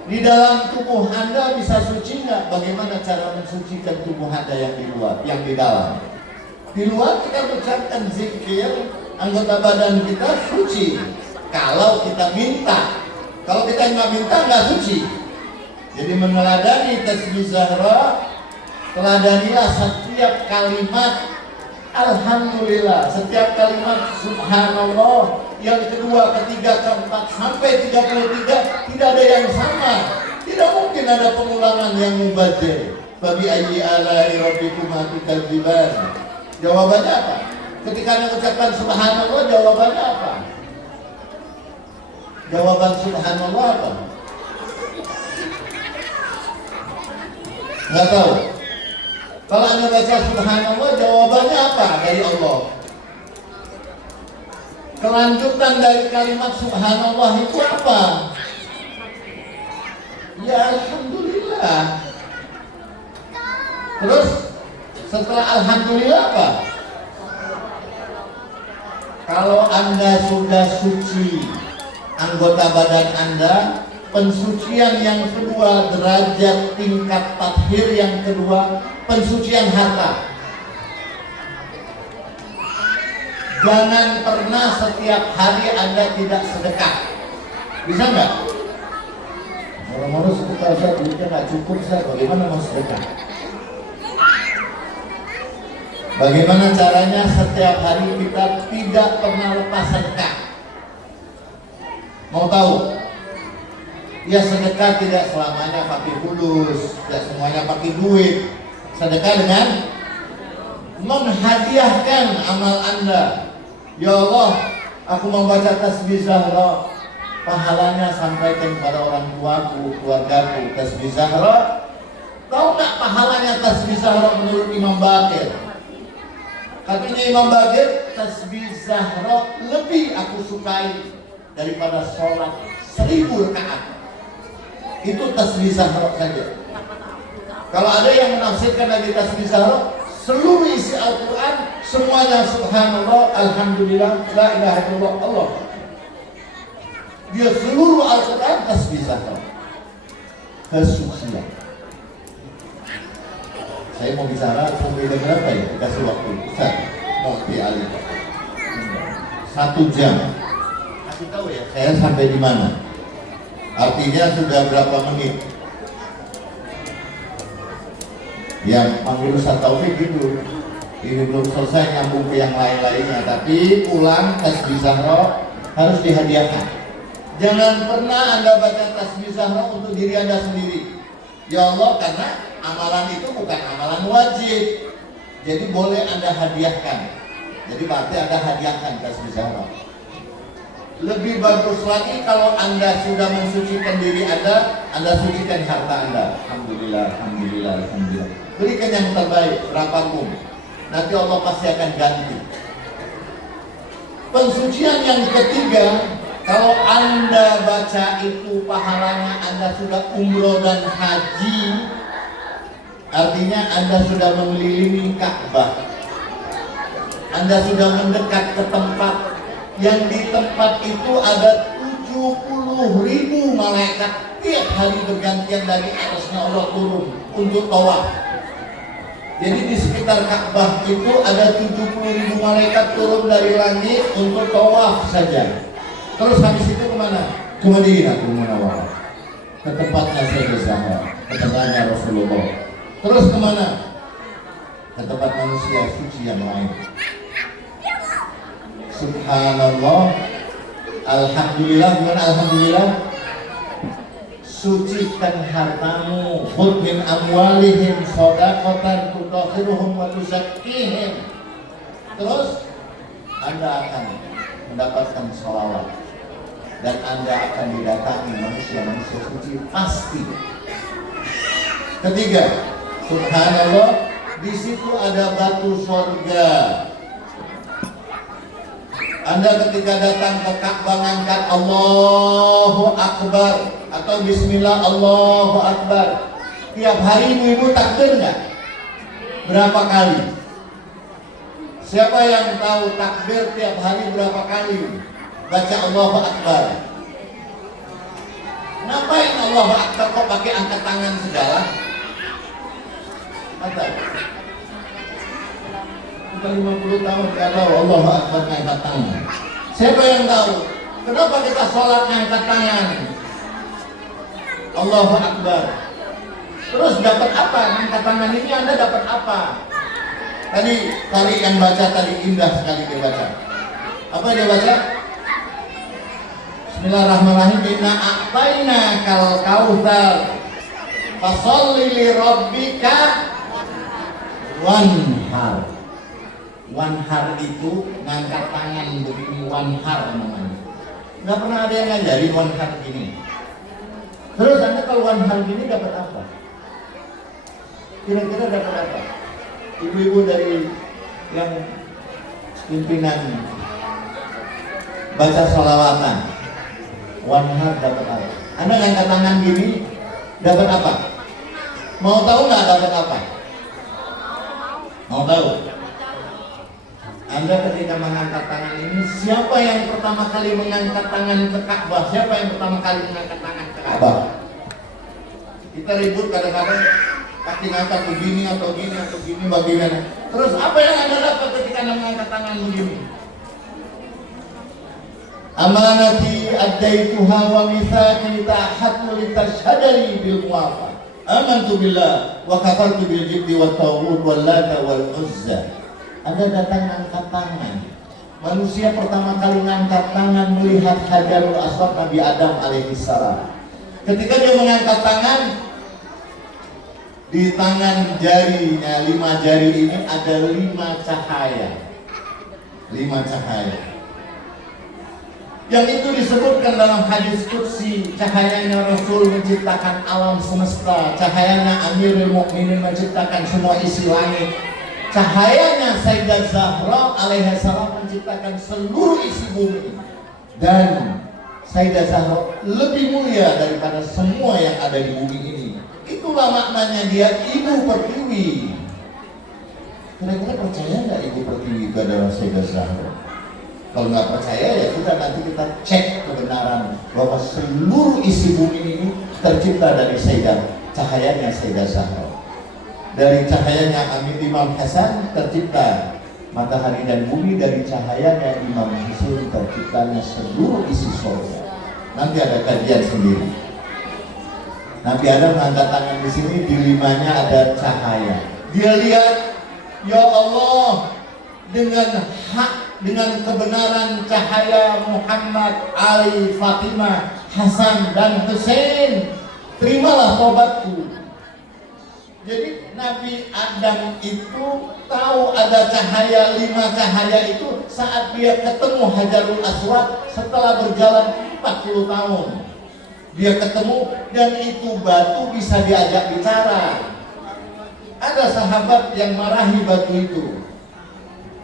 di dalam tubuh Anda bisa suci nggak? Bagaimana cara mensucikan tubuh Anda yang di luar, yang di dalam? Di luar kita mengucapkan zikir, anggota badan kita suci. Kalau kita minta, kalau kita nggak minta nggak suci. Jadi meneladani tasbih Zahra, teladanilah setiap kalimat Alhamdulillah, setiap kalimat Subhanallah, yang kedua, ketiga, keempat, sampai 33, tidak ada yang sama. Tidak mungkin ada pengulangan yang mubazir. Fabi ayyi ala'i rabbikuma tukadziban. Jawabannya apa? Ketika Anda ucapkan Subhanallah, jawabannya apa? Jawaban Subhanallah apa? Nggak tahu. Kalau Anda baca Subhanallah, jawabannya apa dari Allah? Kelanjutan dari kalimat Subhanallah itu apa? Ya Alhamdulillah. Terus setelah Alhamdulillah apa? Kalau Anda sudah suci anggota badan Anda, pensucian yang kedua, derajat tingkat tathir yang kedua, pensucian harta. Jangan pernah setiap hari Anda tidak sedekah. Bisa nggak? Orang-orang sekitar saya duitnya nggak cukup, saya bagaimana mau sedekah? Bagaimana caranya setiap hari kita tidak pernah lepas sedekah? Mau tahu? Ya, sedekah tidak selamanya pakai fulus, tidak semuanya pakai duit. Sedekah dengan menghadiahkan amal Anda. Ya Allah, aku membaca tasbih Zahra, pahalanya sampaikan kepada orang tuaku, keluargaku. Tasbih Zahra, tahu nggak pahalanya tasbih Zahra menurut Imam Baqir? Katanya Imam Baqir, tasbih Zahra lebih aku sukai daripada sholat 1000 rakaat. Itu tasbih Zahra saja. Kalau ada yang menafsirkan lagi tasbih Zahra, seluruh isi Al-Quran semuanya Subhanallah, Alhamdulillah, La ilaha illallah, Allah. Dia seluruh Al-Quran tasbih Zahra, kesucian. Saya mau bicara sampai jam berapa ya? Dikasih waktu. Ustaz, mau Ali 1 jam. Kasih tahu ya, saya sampai di mana? Artinya sudah berapa menit? Yang panggil Ustaz Taufik gitu. Ini belum selesai nyambung ke yang lain-lainnya. Tapi pulang tasbih Zahra harus dihadiahkan. Jangan pernah Anda baca tasbih Zahra untuk diri Anda sendiri. Ya Allah, karena amalan itu bukan amalan wajib. Jadi boleh Anda hadiahkan. Jadi berarti Anda hadiahkan tasbih Zahra. Lebih bagus lagi kalau Anda sudah mensucikan diri Anda sucikan harta Anda. Alhamdulillah, Alhamdulillah, Alhamdulillah. Berikan yang terbaik, berapapun. Nanti Allah pasti akan ganti. Pensucian yang ketiga, kalau Anda baca itu pahalanya Anda sudah umroh dan haji. Artinya Anda sudah mengelilingi Ka'bah. Anda sudah mendekat ke tempat yang di tempat itu ada 70.000 malaikat tiap hari bergantian dari atasnya Allah turun untuk tawaf. Jadi di sekitar Ka'bah itu ada 70.000 malaikat turun dari langit untuk tawaf saja. Terus habis itu kemana? Ke Madinah, ke tempatnya Sayyidah Zahra, ke tempatnya Rasulullah. Terus kemana? Ke tempat manusia suci yang lain. Subhanallah, Alhamdulillah, gimana Alhamdulillah? Sucikan hartamu, khudh min amwalihim shadaqatan tutahhiruhum wa tuzakkihim. Terus Anda akan mendapatkan sholawat dan Anda akan didatangi manusia-manusia suci pasti. Ketiga, subhanallah, di situ ada batu sorga. Anda ketika datang ke Ka'bah ngangkat Allahu Akbar atau Bismillah Allahu Akbar. Tiap hari ibu-ibu takbir nggak? Berapa kali? Siapa yang tahu takbir tiap hari berapa kali? Baca Allahu Akbar. Ngapain Allahu Akbar kok pakai angkat tangan segala? Ada. Kita 50 tahun nggak tahu Allahu Akbar angkat tangan. Siapa yang tahu? Kenapa kita sholat angkat tangan? Allahu Akbar. Terus dapat apa? Angkat tangan ini Anda dapat apa? Tadi kali yang baca tadi indah sekali dia baca. Apa dia baca? Bismillahirrahmanirrahim. Inna a'tayna kal kautsar fasholli li rabbika wanhar. Wanhar itu ngangkat tangan begini, wanhar namanya. Nggak pernah ada yang ngajarin wanhar gini. Terus Anda kalau wanhar gini dapat apa? Kira-kira dapat apa? Ibu-ibu dari yang pimpinan baca sholawatan, wanhar dapat apa? Anda ngangkat tangan gini dapat apa? Mau tahu nggak dapat apa? Mau tahu? Anda ketika mengangkat tangan ini, siapa yang pertama kali mengangkat tangan ke Ka'bah? Siapa yang pertama kali mengangkat tangan ke Ka'bah? Kita ribut kadang-kadang kaki ngangkat begini atau gini bagaimana. Terus apa yang Anda dapat ketika Anda mengangkat tangan begini? Amanati addaituha wa mitsaqi ta'ahadtu litashhadali bil muwafaq. Amantu billah wa kafartu bil jibti wat tawhid wal lata wal uzza. Anda datang angkat tangan. Manusia pertama kali ngangkat tangan melihat Hajarul Aswad Nabi Adam alaihissalam. Ketika dia mengangkat tangan, di tangan jarinya 5 jari ini ada 5 cahaya. 5 cahaya. Yang itu disebutkan dalam hadis qudsi, cahayanya Rasul menciptakan alam semesta, cahayanya Amirul Mukminin menciptakan semua isi langit. Cahayanya Sayyidah Zahra alaihissalam menciptakan seluruh isi bumi. Dan Sayyidah Zahra lebih mulia daripada semua yang ada di bumi ini. Itulah maknanya dia ibu pertiwi. Kira-kira percaya nggak ibu pertiwi itu adalah Sayyidah Zahra? Kalau nggak percaya ya nanti kita cek kebenaran bahwa seluruh isi bumi ini tercipta dari cahayanya Sayyidah Zahra. Dari cahayanya Imam Hasan tercipta matahari dan bumi, dari cahayanya Imam Husain terciptanya seluruh isi surga. Nanti ada kajian sendiri. Nabi Adam mengangkat tangan di sini, di 5-nya ada cahaya. Dia lihat, ya Allah, dengan kebenaran cahaya Muhammad, Ali, Fatimah, Hasan dan Husain, terimalah tobatku. Jadi Nabi Adam itu tahu ada cahaya, 5 cahaya itu saat dia ketemu Hajarul Aswad setelah berjalan 40 tahun. Dia ketemu dan itu batu bisa diajak bicara. Ada sahabat yang marahi batu itu.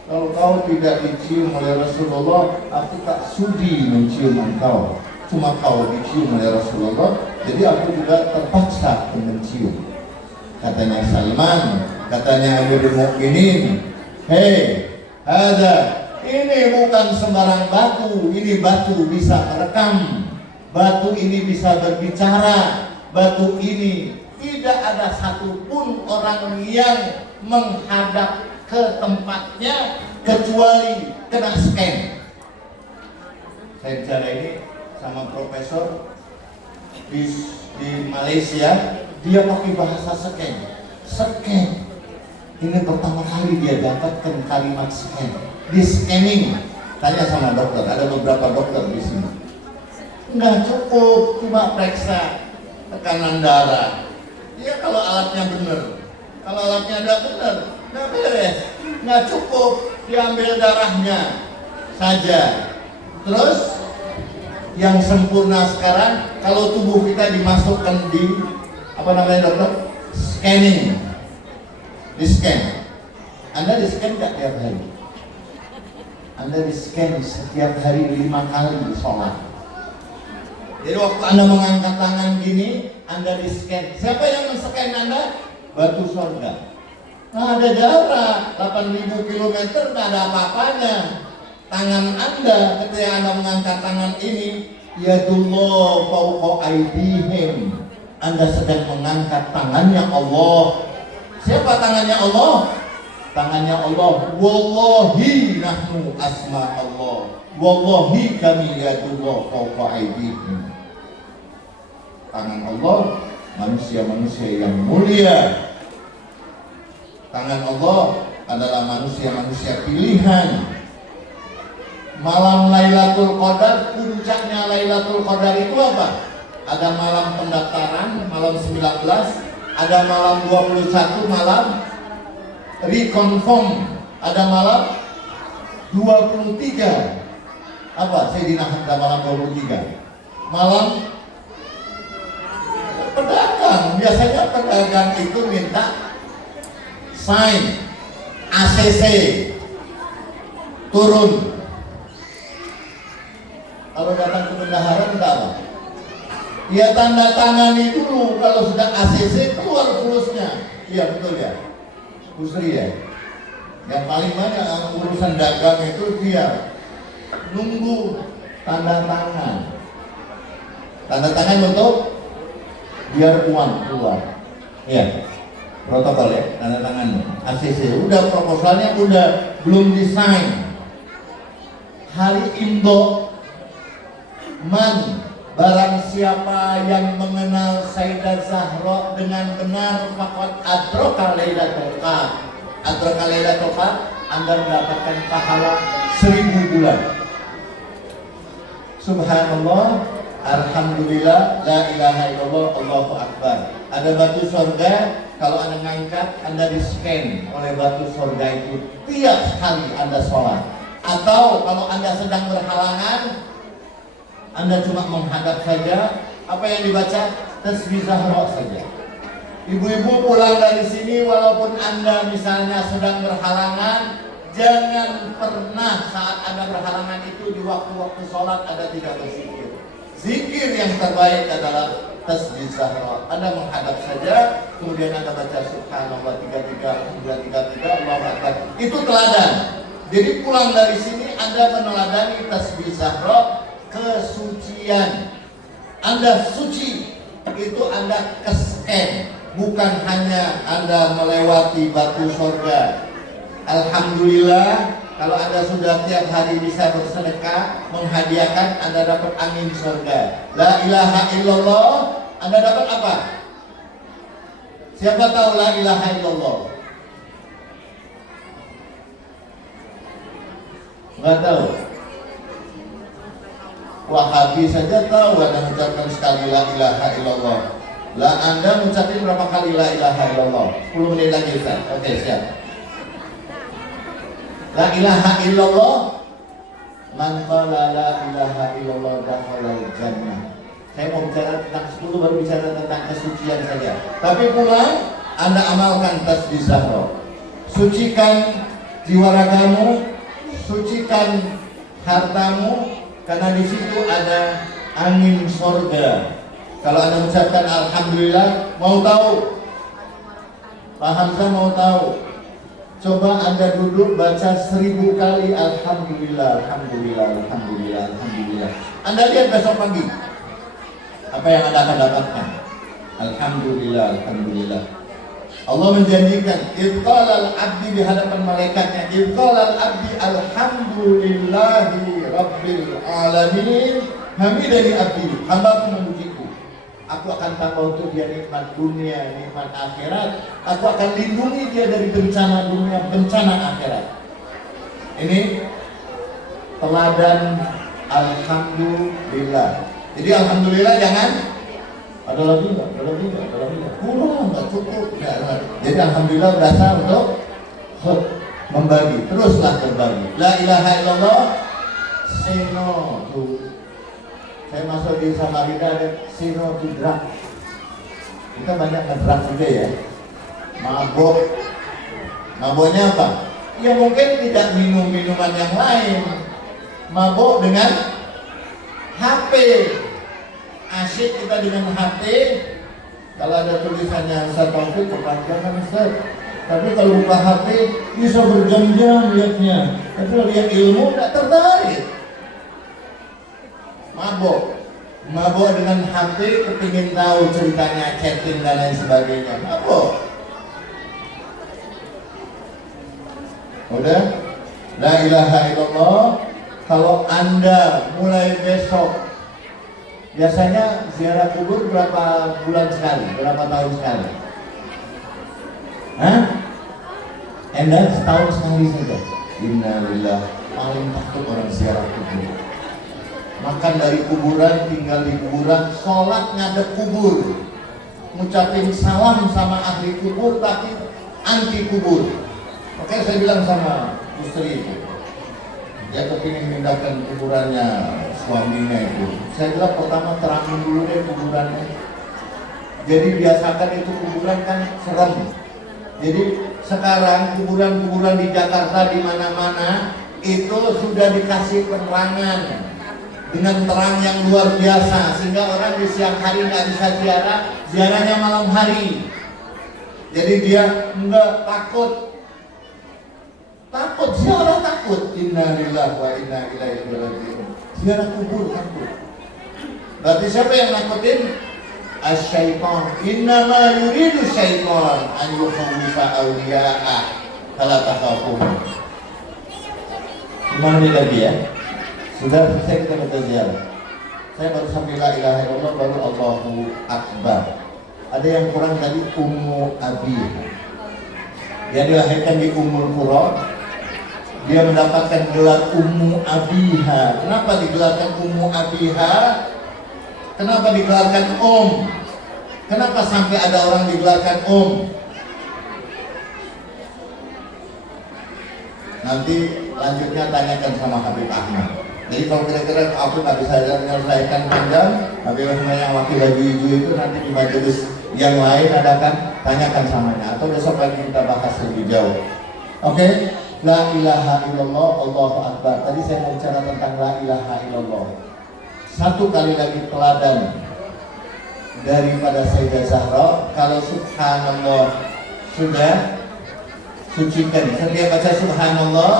Kalau kau tidak dicium oleh Rasulullah, aku tak sudi mencium engkau. Cuma kau dicium oleh Rasulullah, jadi aku juga terpaksa mencium. Katanya Salman, katanya Amirul Mukminin, hei, ini bukan sembarang batu, ini batu bisa merekam, batu ini bisa berbicara, batu ini tidak ada satupun orang yang menghadap ke tempatnya kecuali kena scan. Saya bicara ini sama profesor di Malaysia. Dia pakai bahasa scan. Ini pertama kali dia dapatkan kalimat scan. Di scanning. Tanya sama dokter, ada beberapa dokter di sini. Nggak cukup cuma periksa tekanan darah. Ya kalau alatnya benar. Kalau alatnya tidak benar, nggak beres. Nggak cukup diambil darahnya saja. Terus yang sempurna sekarang, kalau tubuh kita dimasukkan di apa namanya dokter? Scanning. Di scan. Anda di scan nggak tiap hari? Anda di-scan setiap hari 5 kali sholat. Jadi waktu Anda mengangkat tangan gini, Anda di-scan. Siapa yang men-scan Anda? Batu sorga. Nah, ada jarak 8.000 km, nggak ada apa-apanya. Tangan Anda ketika Anda mengangkat tangan ini, yadullah fauqa aydihim. Anda sedang mengangkat tangannya Allah. Siapa tangannya Allah? Tangannya Allah. Wallahi nahnu asma Allah. Wallahi kami yadullah fauqa aydihim. Tangan Allah, manusia-manusia yang mulia. Tangan Allah adalah manusia-manusia pilihan. Malam Lailatul Qadar, puncaknya Lailatul Qadar itu apa? Ada malam pendaftaran, malam 19, ada malam 21, malam reconfirm, ada malam 23. Apa? Sayyidina Hamzah malam 23. Malam pedagang, biasanya pedagang itu minta sign ACC turun. Kalau datang ke bendahara minta apa? Ya tanda tangani dulu, kalau sudah ACC keluar fulusnya. Iya betul ya, Pusri ya. Yang paling banyak urusan dagang itu dia nunggu tanda tangan. Tanda tangan untuk biar uang keluar. Iya, protokol ya, tanda tangan ACC. Udah proposalnya udah belum desain. Hari Indo man. Barang siapa yang mengenal Sayyidah Zahra dengan benar, faqad adraka Lailatul Qadar. Adraka Lailatul Qadar, Anda mendapatkan pahala 1000 bulan. Subhanallah, alhamdulillah, la ilaha illallah, Allahu akbar. Ada batu sorga, kalau Anda ngangkat, Anda di-scan oleh batu sorga itu tiap kali Anda sholat. Atau kalau Anda sedang berhalangan, Anda cuma menghadap saja, apa yang dibaca? Tasbih Zahra saja. Ibu-ibu pulang dari sini, walaupun Anda misalnya sedang berhalangan, jangan pernah saat Anda berhalangan itu di waktu-waktu sholat Anda tidak berzikir. Zikir yang terbaik adalah tasbih Zahra. Anda menghadap saja, kemudian Anda baca Subhanallah 33, 33, Allahu Akbar. Itu teladan. Jadi pulang dari sini Anda meneladani tasbih Zahra, kesucian. Anda suci, itu Anda ke-scan, bukan hanya Anda melewati batu sorga. Alhamdulillah, kalau Anda sudah tiap hari bisa bersedekah, menghadiahkan, Anda dapat angin sorga. La ilaha illallah, Anda dapat apa? Siapa tahu la ilaha illallah? Nggak tahu. Wahabi saja tahu Anda mengucapkan sekali la ilaha illallah. Lah Anda mengucapkan berapa kali la ilaha illallah? 10 menit lagi Ustaz. Oke, siap. La ilaha illallah, man qala la ilaha illallah dakhala jannah. Saya mau bicara tentang 10, baru bicara tentang kesucian saja. Tapi pulang Anda amalkan tasbih Zahra. Sucikan jiwa ragamu, sucikan hartamu, karena di situ ada angin sorga. Kalau Anda mengucapkan alhamdulillah, mau tahu? Pak Hamzah mau tahu? Coba Anda duduk baca 1000 kali alhamdulillah, alhamdulillah, alhamdulillah, alhamdulillah. Anda lihat besok pagi apa yang Anda akan dapatkan. Alhamdulillah, alhamdulillah. Allah menjanjikan, idqalal abdi di hadapan malaikatnya, idqalal abdi alhamdulillahi rabbil alamin, hamidani abdi, hambaku memujiku. Aku akan tambah untuk dia nikmat dunia, nikmat akhirat. Aku akan lindungi dia dari bencana dunia, bencana akhirat. Ini teladan alhamdulillah. Jadi alhamdulillah jangan ada lagi nggak? Ada lagi nggak? Ada lagi nggak? Kurang, nggak cukup. Nggak. Jadi alhamdulillah berasa untuk membagi. Teruslah berbagi. La ilaha illallah. Say no to. Saya masuk di Samarinda ada say no to drug. Kita banyak ngedrug juga ya. Mabok. Maboknya apa? Ya mungkin tidak minum minuman yang lain, mabuk dengan HP, asyik kita dengan HP. Kalau ada tulisannya Ustaz Taufik, kepanjangan Ustaz. Tapi kalau buka HP bisa berjam-jam lihatnya. Tapi kalau lihat ilmu tidak tertarik. Mabuk dengan HP, kepingin tahu ceritanya, chatting dan lain sebagainya. Mabuk. Udah? La ilaha illallah. Kalau Anda mulai besok, biasanya ziarah kubur berapa bulan sekali? Berapa tahun sekali? Hah? Anda setahun sekali saja. Innalillah, paling takut orang ziarah kubur. Makan dari kuburan, tinggal di kuburan, sholat ngadep kubur, ngucapin salam sama ahli kubur tapi anti kubur. Oke, saya bilang sama istri itu, dia kepingin pindahkan kuburannya suaminya itu. Saya bilang pertama terangin dulu deh kuburannya. Jadi biasakan itu kuburan kan serem. Jadi sekarang kuburan-kuburan di Jakarta di mana-mana itu sudah dikasih penerangan dengan terang yang luar biasa, sehingga orang di siang hari nggak bisa ziarahnya malam hari. Jadi dia enggak takut ziarah, takut. Innalillahi wa inna ilaihi raji'un. Ziarah kubur takut. Berarti siapa yang nakutin? Asy-syaitan. Innama yuridu syaitan an yukhawwifa awliya'ah fala takhafuhum. Gimana nih tadi ya? Sudah selesai kita baca ziarah. Saya baru sampai la ilaha illallah, baru Allahu Akbar. Ada yang kurang tadi, Ummu Abiha. Dia dilahirkan di Ummul Qura. Dia mendapatkan gelar Ummu Abiha. Kenapa digelarkan Ummu Abiha? Kenapa digelarkan Kenapa sampai ada orang digelarkan Nanti lanjutnya tanyakan sama Habib Ahmad. Jadi kalau kira-kira aku nggak bisa menyelesaikan panjang, Habib Ahmad yang wakil lagi hijau itu nanti di majelis yang lain adakan tanyakan samanya, atau besok lagi kita bahas lebih jauh. Oke? La ilaha illallah, Allahu Akbar. Tadi saya mau bicara tentang la ilaha illallah. Satu kali lagi teladan daripada Sayyidah Zahra. Kalau subhanallah sudah, sucikan. Setiap baca subhanallah,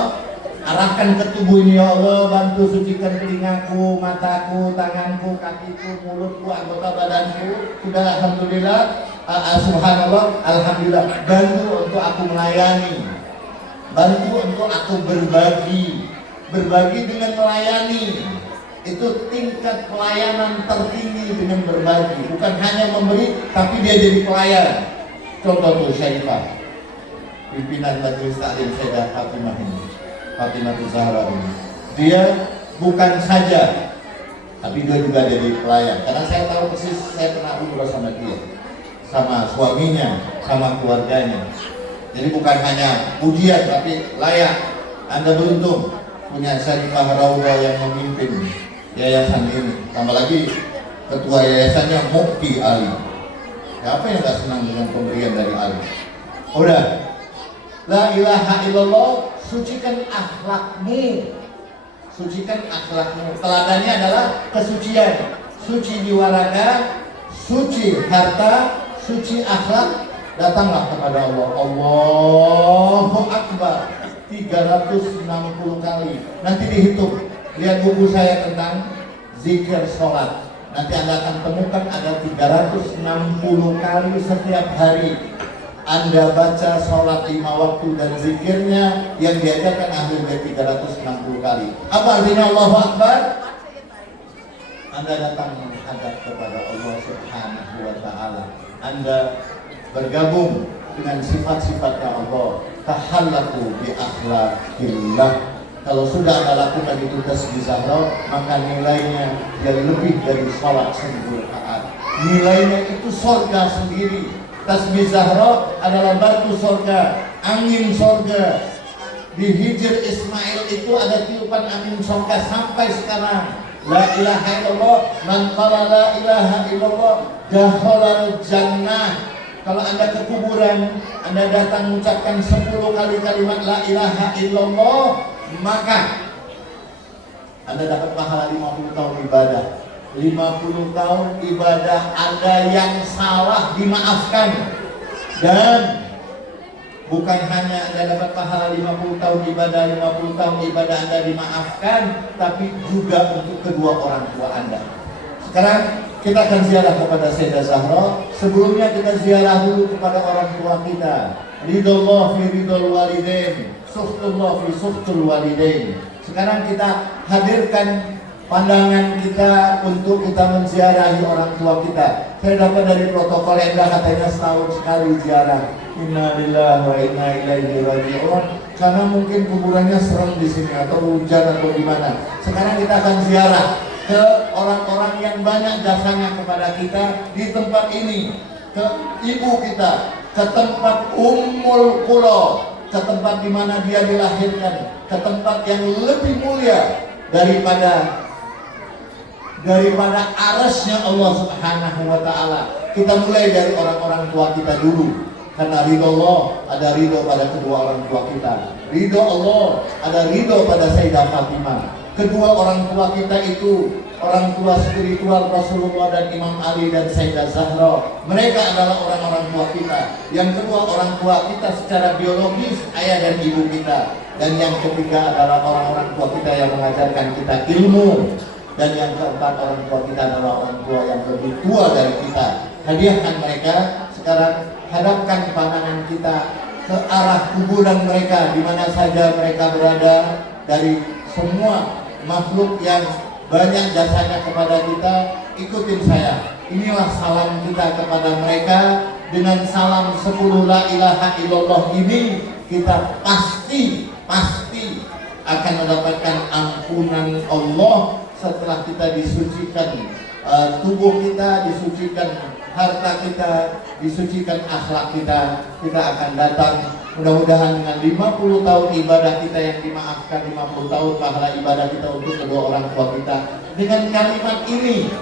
arahkan ke tubuh ini, ya Allah, bantu sucikan telingaku, mataku, tanganku, kakiku, mulutku, anggota badanku. Sudah, alhamdulillah. Subhanallah, alhamdulillah. Bantu untuk aku melayani, bantu untuk aku berbagi dengan melayani. Itu tingkat pelayanan tertinggi dengan berbagi. Bukan hanya memberi, tapi dia jadi pelayan. Contoh tuh Syaifah, pimpinan Majelis Taklim Sayyidah Fatimah ini, Fatimah Zahra ini. Dia bukan saja, tapi dia juga jadi pelayan. Karena saya tahu persis, saya pernah umrah sama dia, sama suaminya, sama keluarganya. Jadi bukan hanya pujian, tapi layak. Anda beruntung punya Syarifah Raudah yang memimpin yayasan ini. Tambah lagi ketua yayasannya Mukti Ali. Siapa yang gak senang dengan pemberian dari Ali? Udah. La ilaha illallah, sucikan akhlakmu. Sucikan akhlakmu. Teladannya adalah kesucian. Suci jiwa raga, suci harta, suci akhlak. Datanglah kepada Allah. Allahu Akbar 360 kali. Nanti dihitung. Lihat buku saya tentang zikir sholat. Nanti Anda akan temukan ada 360 kali setiap hari Anda baca sholat 5 waktu, dan zikirnya yang diajarkan ahli bait 360 kali. Apa artinya Allahu Akbar? Anda datang menghadap kepada Allah Subhanahu wa Ta'ala. Anda bergabung dengan sifat-sifatnya Allah. Tahallaku bi akhlaqillah. Kalau sudah Anda lakukan itu tasbih Zahra, maka nilainya yang lebih dari sholat 1000 rakaat. Nilainya itu surga sendiri. Tasbih Zahra adalah batu surga, angin surga. Di Hijr Ismail itu ada tiupan angin surga sampai sekarang. La ilaha illallah, man qala la ilaha illallah dakhala jannah. Kalau Anda ke kuburan, Anda datang mengucapkan 10 kali kalimat la ilaha illallah, maka Anda dapat pahala 50 tahun ibadah. 50 tahun ibadah Anda yang salah dimaafkan. Dan bukan hanya Anda dapat pahala 50 tahun ibadah, 50 tahun ibadah Anda dimaafkan, tapi juga untuk kedua orang tua Anda. Sekarang kita akan ziarah kepada Sayyidah Zahra. Sebelumnya kita ziarah dulu kepada orang tua kita. Ridullah fi ridul walidain, sukhtullah fi sukhtul walidain. Sekarang kita hadirkan pandangan kita untuk kita menziarahi orang tua kita. Saya dapat dari protokol Enda katanya setahun sekali ziarah. Inna lillahi wa inna ilaihi raji'un. Karena mungkin kuburannya serem di sini atau hujan atau gimana. Sekarang kita akan ziarah ke orang-orang yang banyak jasanya kepada kita di tempat ini, ke ibu kita, ke tempat Ummul Qura, ke tempat di mana dia dilahirkan, ke tempat yang lebih mulia daripada arasnya Allah Subhanahu wa ta'ala. Kita mulai dari orang-orang tua kita dulu. Karena ridho Allah ada ridho pada kedua orang tua kita. Ridho Allah ada ridho pada Sayyidah Fatimah. Kedua orang tua kita itu orang tua spiritual Rasulullah dan Imam Ali dan Sayyidah Zahra. Mereka adalah orang-orang tua kita. Yang kedua orang tua kita secara biologis, ayah dan ibu kita. Dan yang ketiga adalah orang-orang tua kita yang mengajarkan kita ilmu. Dan yang keempat orang tua kita adalah orang tua yang lebih tua dari kita. Hadiahkan mereka. Sekarang hadapkan pandangan kita ke arah kuburan mereka, di mana saja mereka berada, dari semua makhluk yang banyak jasanya kepada kita. Ikutin saya. Inilah salam kita kepada mereka. Dengan salam 10 la ilaha illallah ini, kita pasti akan mendapatkan ampunan Allah setelah kita disucikan, tubuh kita disucikan, harta kita disucikan, akhlak kita akan datang. Mudah-mudahan dengan 50 tahun ibadah kita yang dimaafkan, 50 tahun pahala ibadah kita untuk kedua orang tua kita, dengan kalimat ini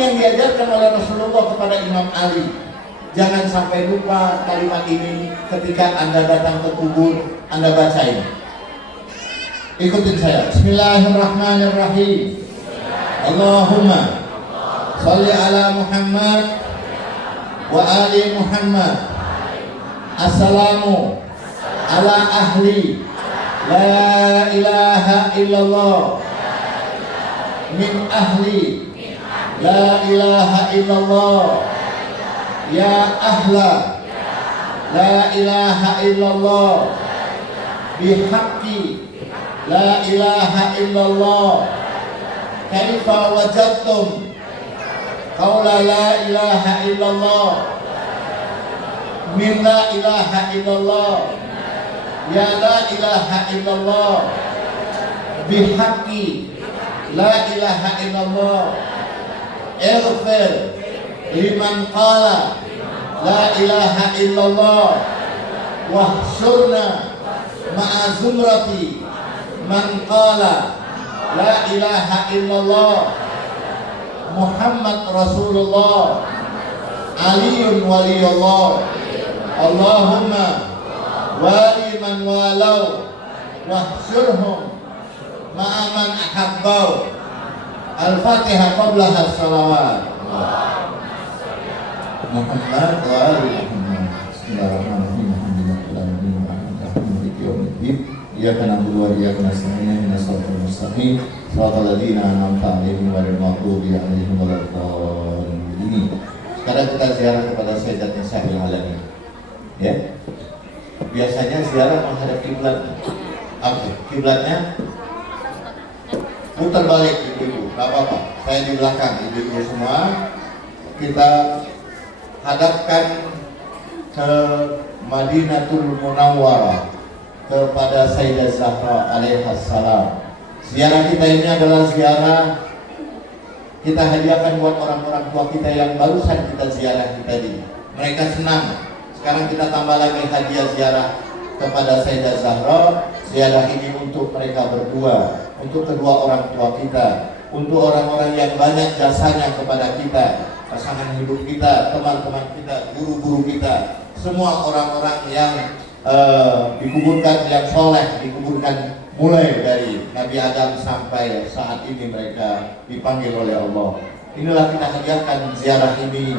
yang diajarkan oleh Rasulullah kepada Imam Ali. Jangan sampai lupa kalimat ini ketika Anda datang ke kubur, Anda bacain. Ikutin saya. Bismillahirrahmanirrahim. Allahumma sholli ala Muhammad wa ali Muhammad. Assalamu ala ahli la ilaha illallah min ahli la ilaha illallah ya ahla la ilaha illallah bihaqqi la ilaha illallah. Kaifa wajadtum qaula la ilaha illallah min la ilaha illallah ya la ilaha illallah bihaqqi la ilaha illallah. Ighfir liman qala la ilaha illallah wahsyurna ma'a zumrati man qala la ilaha illallah Muhammad Rasulullah Aliyun waliyullah. Allahumma wali man walau wahsyurhum ma'a man ahabbau. Al-Fatihah qablaha as-salawat. Muhammad wa ali Muhammad. Bismillahirrahmanirrahim. Iyyaka na'budu wa iyyaka nasta'in. Ihdinas siratal mustaqim. Shiratal ladzina an'amta 'alaihim ghairil maghdubi 'alaihim waladdallin. Sekarang kita ziarah kepada Sayyidat Nisa'il Alamin. Ya. Biasanya ziarah menghadap kiblat. Oke, kiblatnya putar balik ibu-ibu. Enggak apa-apa. Saya di belakang ibu-ibu semua. Kita hadapkan ke Madinatul Munawwarah, kepada Sayyidah Zahra alaihassalam. Ziarah kita ini adalah ziarah kita hadiahkan buat orang-orang tua kita yang barusan kita ziarah tadi. Mereka senang. Sekarang kita tambah lagi hadiah ziarah kepada Sayyidah Zahra. Ziarah ini untuk mereka berdua, untuk kedua orang tua kita, untuk orang-orang yang banyak jasanya kepada kita. pasangan hidup kita, teman-teman kita, guru-guru kita, semua orang-orang yang dikuburkan, yang soleh, dikuburkan mulai dari Nabi Adam sampai saat ini mereka dipanggil oleh Allah. Inilah kita hadiahkan ziarah ini.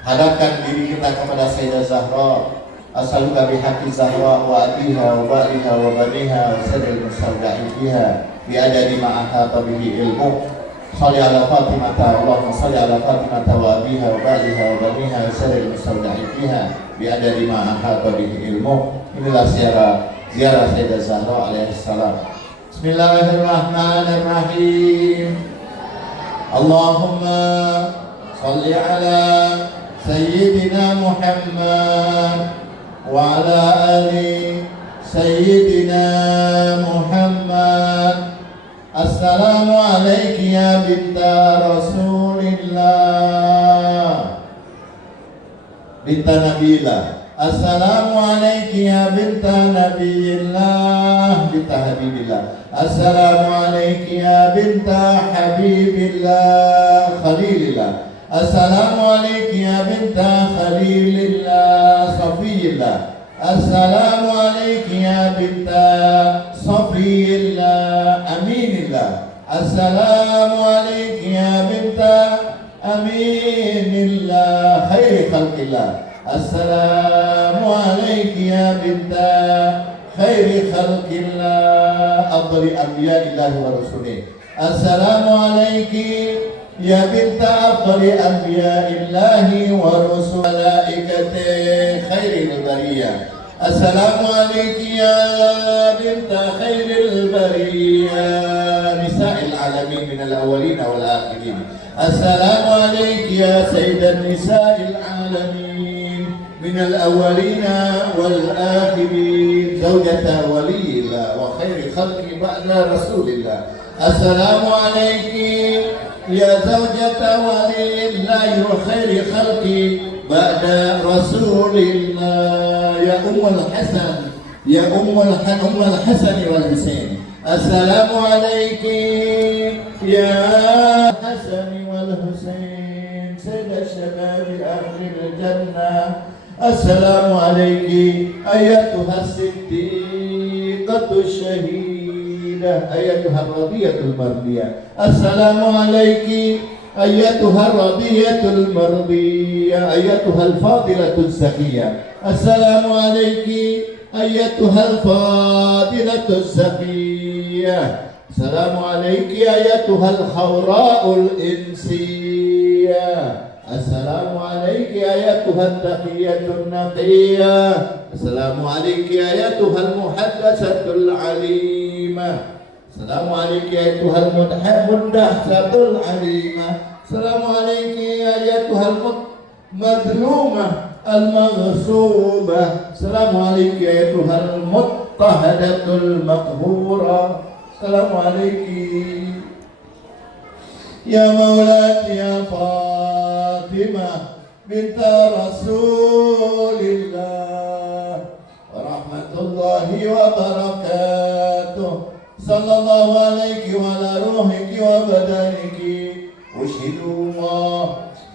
Hadapkan diri kita kepada Sayyidah Zahra. As'aluka bihaqqi Zahra wa abiha wa ba'liha wa baniha wa sirril mustawda'i fiha bi adadi ma ahata bihi ilmu. Shalli ala Fatimah, Allahumma shalli ala Fatimah wa abiha wa ba'liha wa baniha wa sirril mustawda'i fiha bi adadi ma ahata bihi ilmu. Inilah ziarah Sayyidah Zahra alaihi salam. Bismillahirrahmanirrahim. Allahumma shalli ala Sayyidina Muhammad wa ala ali Sayyidina Muhammad. Assalamu alayki ya binta Rasulillah, binta Nabiillah. Assalamu alayki ya binta Nabiillah, binta Habibillah. Assalamu alayki ya binta Habibillah, Khalilillah. Assalamu alayki ya binta Khalilillah, Safiyillah. Assalamu alayki ya binta Safiyillah, Aminillah. Assalamu alayki ya binta Aminillah, khairi khalqillah. Assalamu alayki ya binta khairi khalqillah, afdali anbiya'illahi wa rasulih. Assalamu alayki ya binta afdali anbiya'illahi wa rusul malaikati khairil bariyah. Assalamu alayki ya binta khairil bariyah, nisa'il alamin minal awwalin wal akhirin. Assalamu alayki ya sayyidan nisa'il alamin minal awwalin wal akhirin, zawjata waliyillah wa khairi khalqi ba'da rasulillah. Assalamu alayki ya zawjata waliyillah wa khairi khalqi ba'da rasulillah, ya ummul hasan, ya ummul hasan wal husain. Assalamu alayki ya hasan wal husain, sayyidat syababi ahlil jannah. Assalamu alayki ayatuha siddiqatu syahidah, ayatuha radiyatul mardiyah. Assalamu alayki ayatuha radiyatul mardiyah, ayatuha al-fadilatul zakiyah. Assalamu alayki ayatuha al-fadilatul zakiyah. Assalamu alayki ayatuha al-khawra'ul insiyah. Assalamu alayki ayatuha taqiyatun naqiyah. Assalamu alayki ayatuha al-muhaddatsatul alimah. Assalamu alayki ayatuha al-mudahsatul alimah. Assalamu alayki ayatuha al-madlumah al-maghsubah. Assalamu alayki ayatuha al-muttahadatul maqhura. Assalamu alayki ya maulati ya Fatimah binta Rasulillah wa rahmatullahi wa barakatuh. Sallallahu alayki wa ala ruhiki wa badaniki.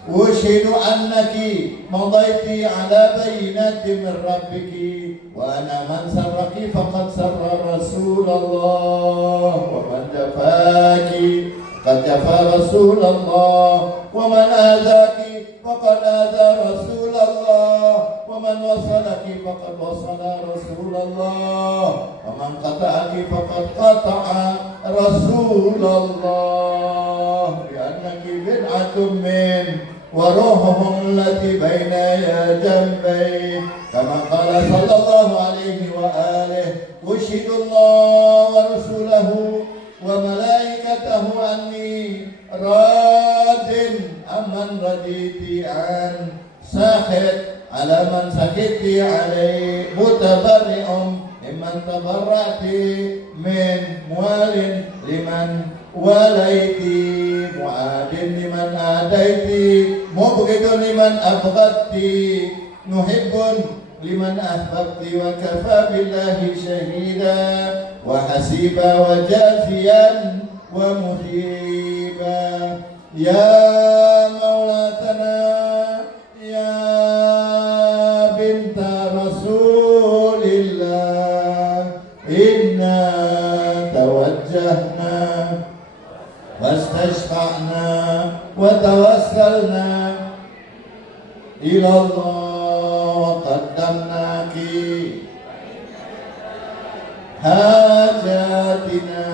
Ushidu annaki madaiti ala bayinati min rabbiki wa ana man sarraki faqad sarra Rasulullah wa man jafaki qad jafa Rasulullah wa man azaki faqad aza Rasulullah wa man wasalaki faqad wasala Rasulullah wa man qata'aki faqad qata'a Rasulullah, li'annaki bid'atun min wa ruhuhum allati baina ya jambayn, kama qala sallallahu alaihi wa alihi. Ushhidullah wa rasulahu wa malaikatahu anni radin amman raditi an, sahid ala man sakiti alaihi, mutabarri'um mimman tabarra'ti min, muwalin liman walaiti, muadin liman adaiti, mubghidun liman abghadti, nuhibbun liman ahbabti, wa kafa billahi shahida wa hasiba wa jaziyan wa muhiba. Ya maulana قدمناك حاجاتنا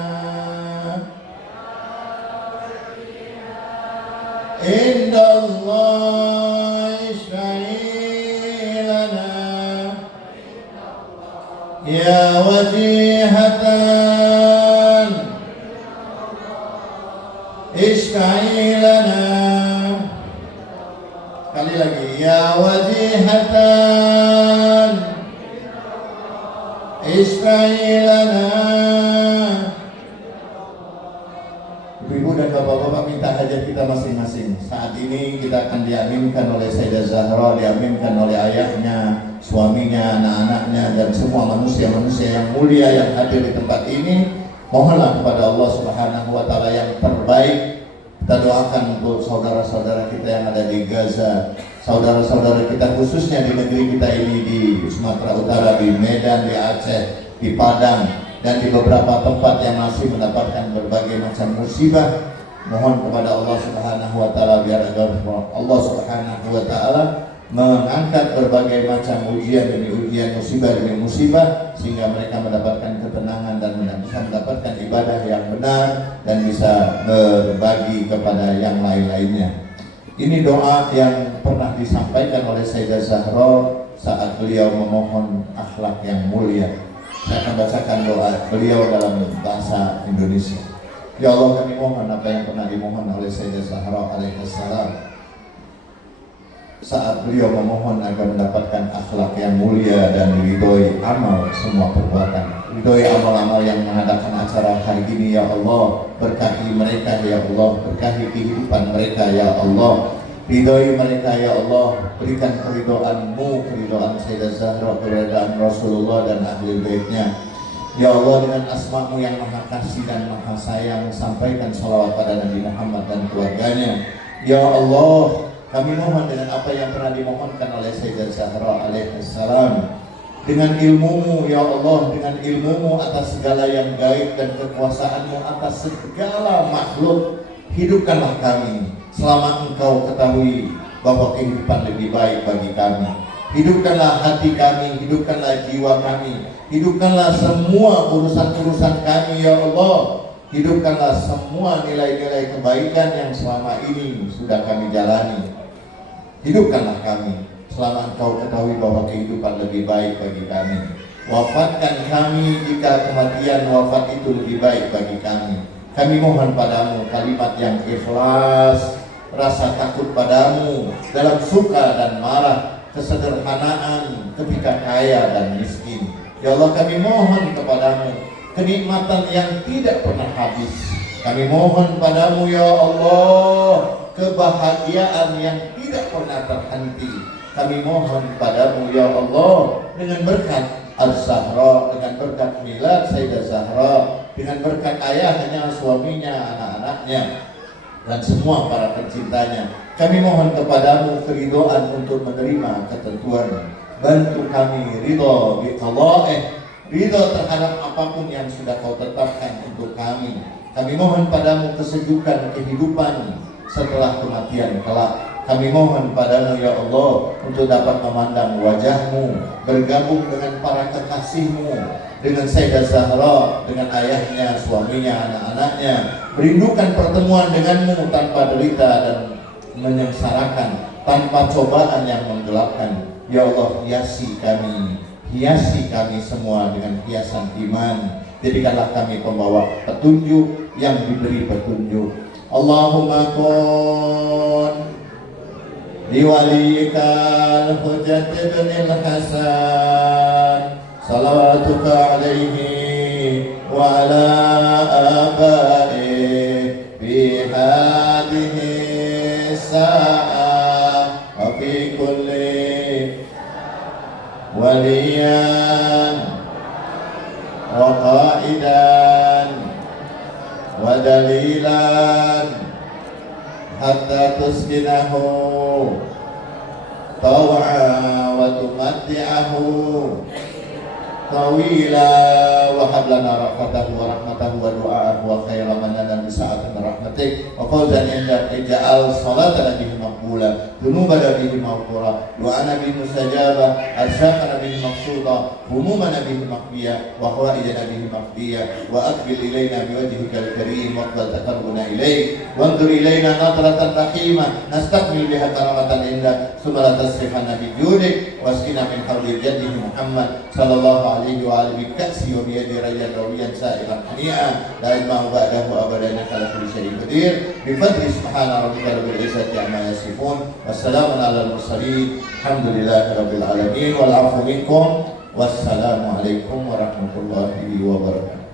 عند الله اشفعي لنا يا وجيهة اشفعي لنا. Kali lagi, ya wajihatan isfa'i lana. Ibu dan bapak-bapak minta hajat kita masing-masing. Saat ini kita akan diaminkan oleh Sayyidah Zahra, diaminkan oleh ayahnya, suaminya, anak-anaknya, dan semua manusia-manusia yang mulia yang hadir di tempat ini. Mohonlah kepada Allah Subhanahu wa Ta'ala yang terbaik. Kita doakan untuk saudara-saudara kita yang ada di Gaza, saudara-saudara kita khususnya di negeri kita ini, di Sumatera Utara, di Medan, di Aceh, di Padang, dan di beberapa tempat yang masih mendapatkan berbagai macam musibah. Mohon kepada Allah Subhanahu wa Ta'ala biar Allah Subhanahu wa Ta'ala mengangkat berbagai macam ujian demi ujian, musibah demi musibah, sehingga mereka mendapatkan ketenangan dan bisa mendapatkan ibadah yang benar dan bisa berbagi kepada yang lain-lainnya. Ini doa yang pernah disampaikan oleh Sayyidah Zahra saat beliau memohon akhlak yang mulia. Saya akan bacakan doa beliau dalam bahasa Indonesia. Ya Allah, kami mohon apa yang pernah dimohon oleh Sayyidah Zahra alaihissalam saat beliau memohon agar mendapatkan akhlak yang mulia dan ridhoi amal semua perbuatan, ridhoi amal-amal yang mengadakan acara hari ini. Ya Allah, berkahi mereka ya Allah, berkahi kehidupan mereka ya Allah, ridhoi mereka ya Allah, berikan keridhaan-Mu, keridhaan Sayyidah Zahra, keridhaan Rasulullah dan ahli baitnya. Ya Allah, dengan asma-Mu yang maha kasih dan maha sayang, sampaikan salawat pada Nabi Muhammad dan keluarganya. Ya Allah, kami mohon dengan apa yang pernah dimohonkan oleh Sayyidah Zahra alaihissalam, dengan ilmu-Mu ya Allah, dengan ilmu-Mu atas segala yang gaib dan kekuasaan-Mu atas segala makhluk, hidupkanlah kami selama Engkau ketahui bahwa kehidupan lebih baik bagi kami. Hidupkanlah hati kami, hidupkanlah jiwa kami, hidupkanlah semua urusan-urusan kami ya Allah. Hidupkanlah semua nilai-nilai kebaikan yang selama ini sudah kami jalani. Hidupkanlah kami selama Engkau ketahui bahwa kehidupan lebih baik bagi kami. Wafatkan kami jika kematian wafat itu lebih baik bagi kami. Kami mohon padamu kalimat yang ikhlas, rasa takut padamu dalam suka dan marah, kesederhanaan ketika kaya dan miskin. Ya Allah, kami mohon kepadamu kenikmatan yang tidak pernah habis. Kami mohon padamu ya Allah kebahagiaan yang tidak pernah terhenti. Kami mohon padamu ya Allah dengan berkat Al-Zahra, dengan berkat milad Sayyidah Zahra, dengan berkat ayahnya, suaminya, anak-anaknya, dan semua para pencintanya. Kami mohon kepadamu keridhaan untuk menerima ketentuan. Bantu kami ridho biqada'ih, ridho terhadap apapun yang sudah Kau tetapkan untuk kami. Kami mohon padamu kesejukan kehidupan setelah kematian kelak. Kami mohon padamu ya Allah untuk dapat memandang wajah-Mu, bergabung dengan para kekasih-Mu, dengan Sayyidah Zahra, dengan ayahnya, suaminya, anak-anaknya, merindukan pertemuan dengan-Mu tanpa derita dan menyengsarakan, tanpa cobaan yang menggelapkan. Ya Allah, hiasi kami semua dengan hiasan iman. Jadikanlah kami pembawa petunjuk yang diberi petunjuk. Allahumma kun liwaliyika al-Hujjat ibn al-Hasan salawatuka alaihi wa ala abaihi fi hadhihi sa'ah wa fi kulli waliyan wa qa'idan wa dalilan hatta tuskinahu taw'a wa tumatti'ahu tawila wa hablana rafatahu wa rahmatahu wa du'a'ahu wa khayra mananan bisa'atin rahmatik wa fawzan indak ija'al salatana bihi maqbula ذنوبنا به مغفورة، دعانا به مستجابة، أرزاقنا به مقصودة، همومنا به مقضية، وحوائجنا به مقضية، وأقبل إلينا بوجهك الكريم واقبل تقربنا إليك، وانظر إلينا نظرة رحيمة نستقبل بها كرامة عندك، ثم لا تصرف عنا بجودك، واسقنا من حوض جده محمد صلى الله عليه وآله بكأس وبيد ريا رويا سائغا هنيئا لا يجمع بعده أبدا إنك على كل شيء قدير، بفضل سبحان ربك رب العزة عما يصفون، والسلام على المرسلين، الحمد لله رب العالمين، والعفو منكم، wassalamu alaikum warahmatullahi wabarakatuh.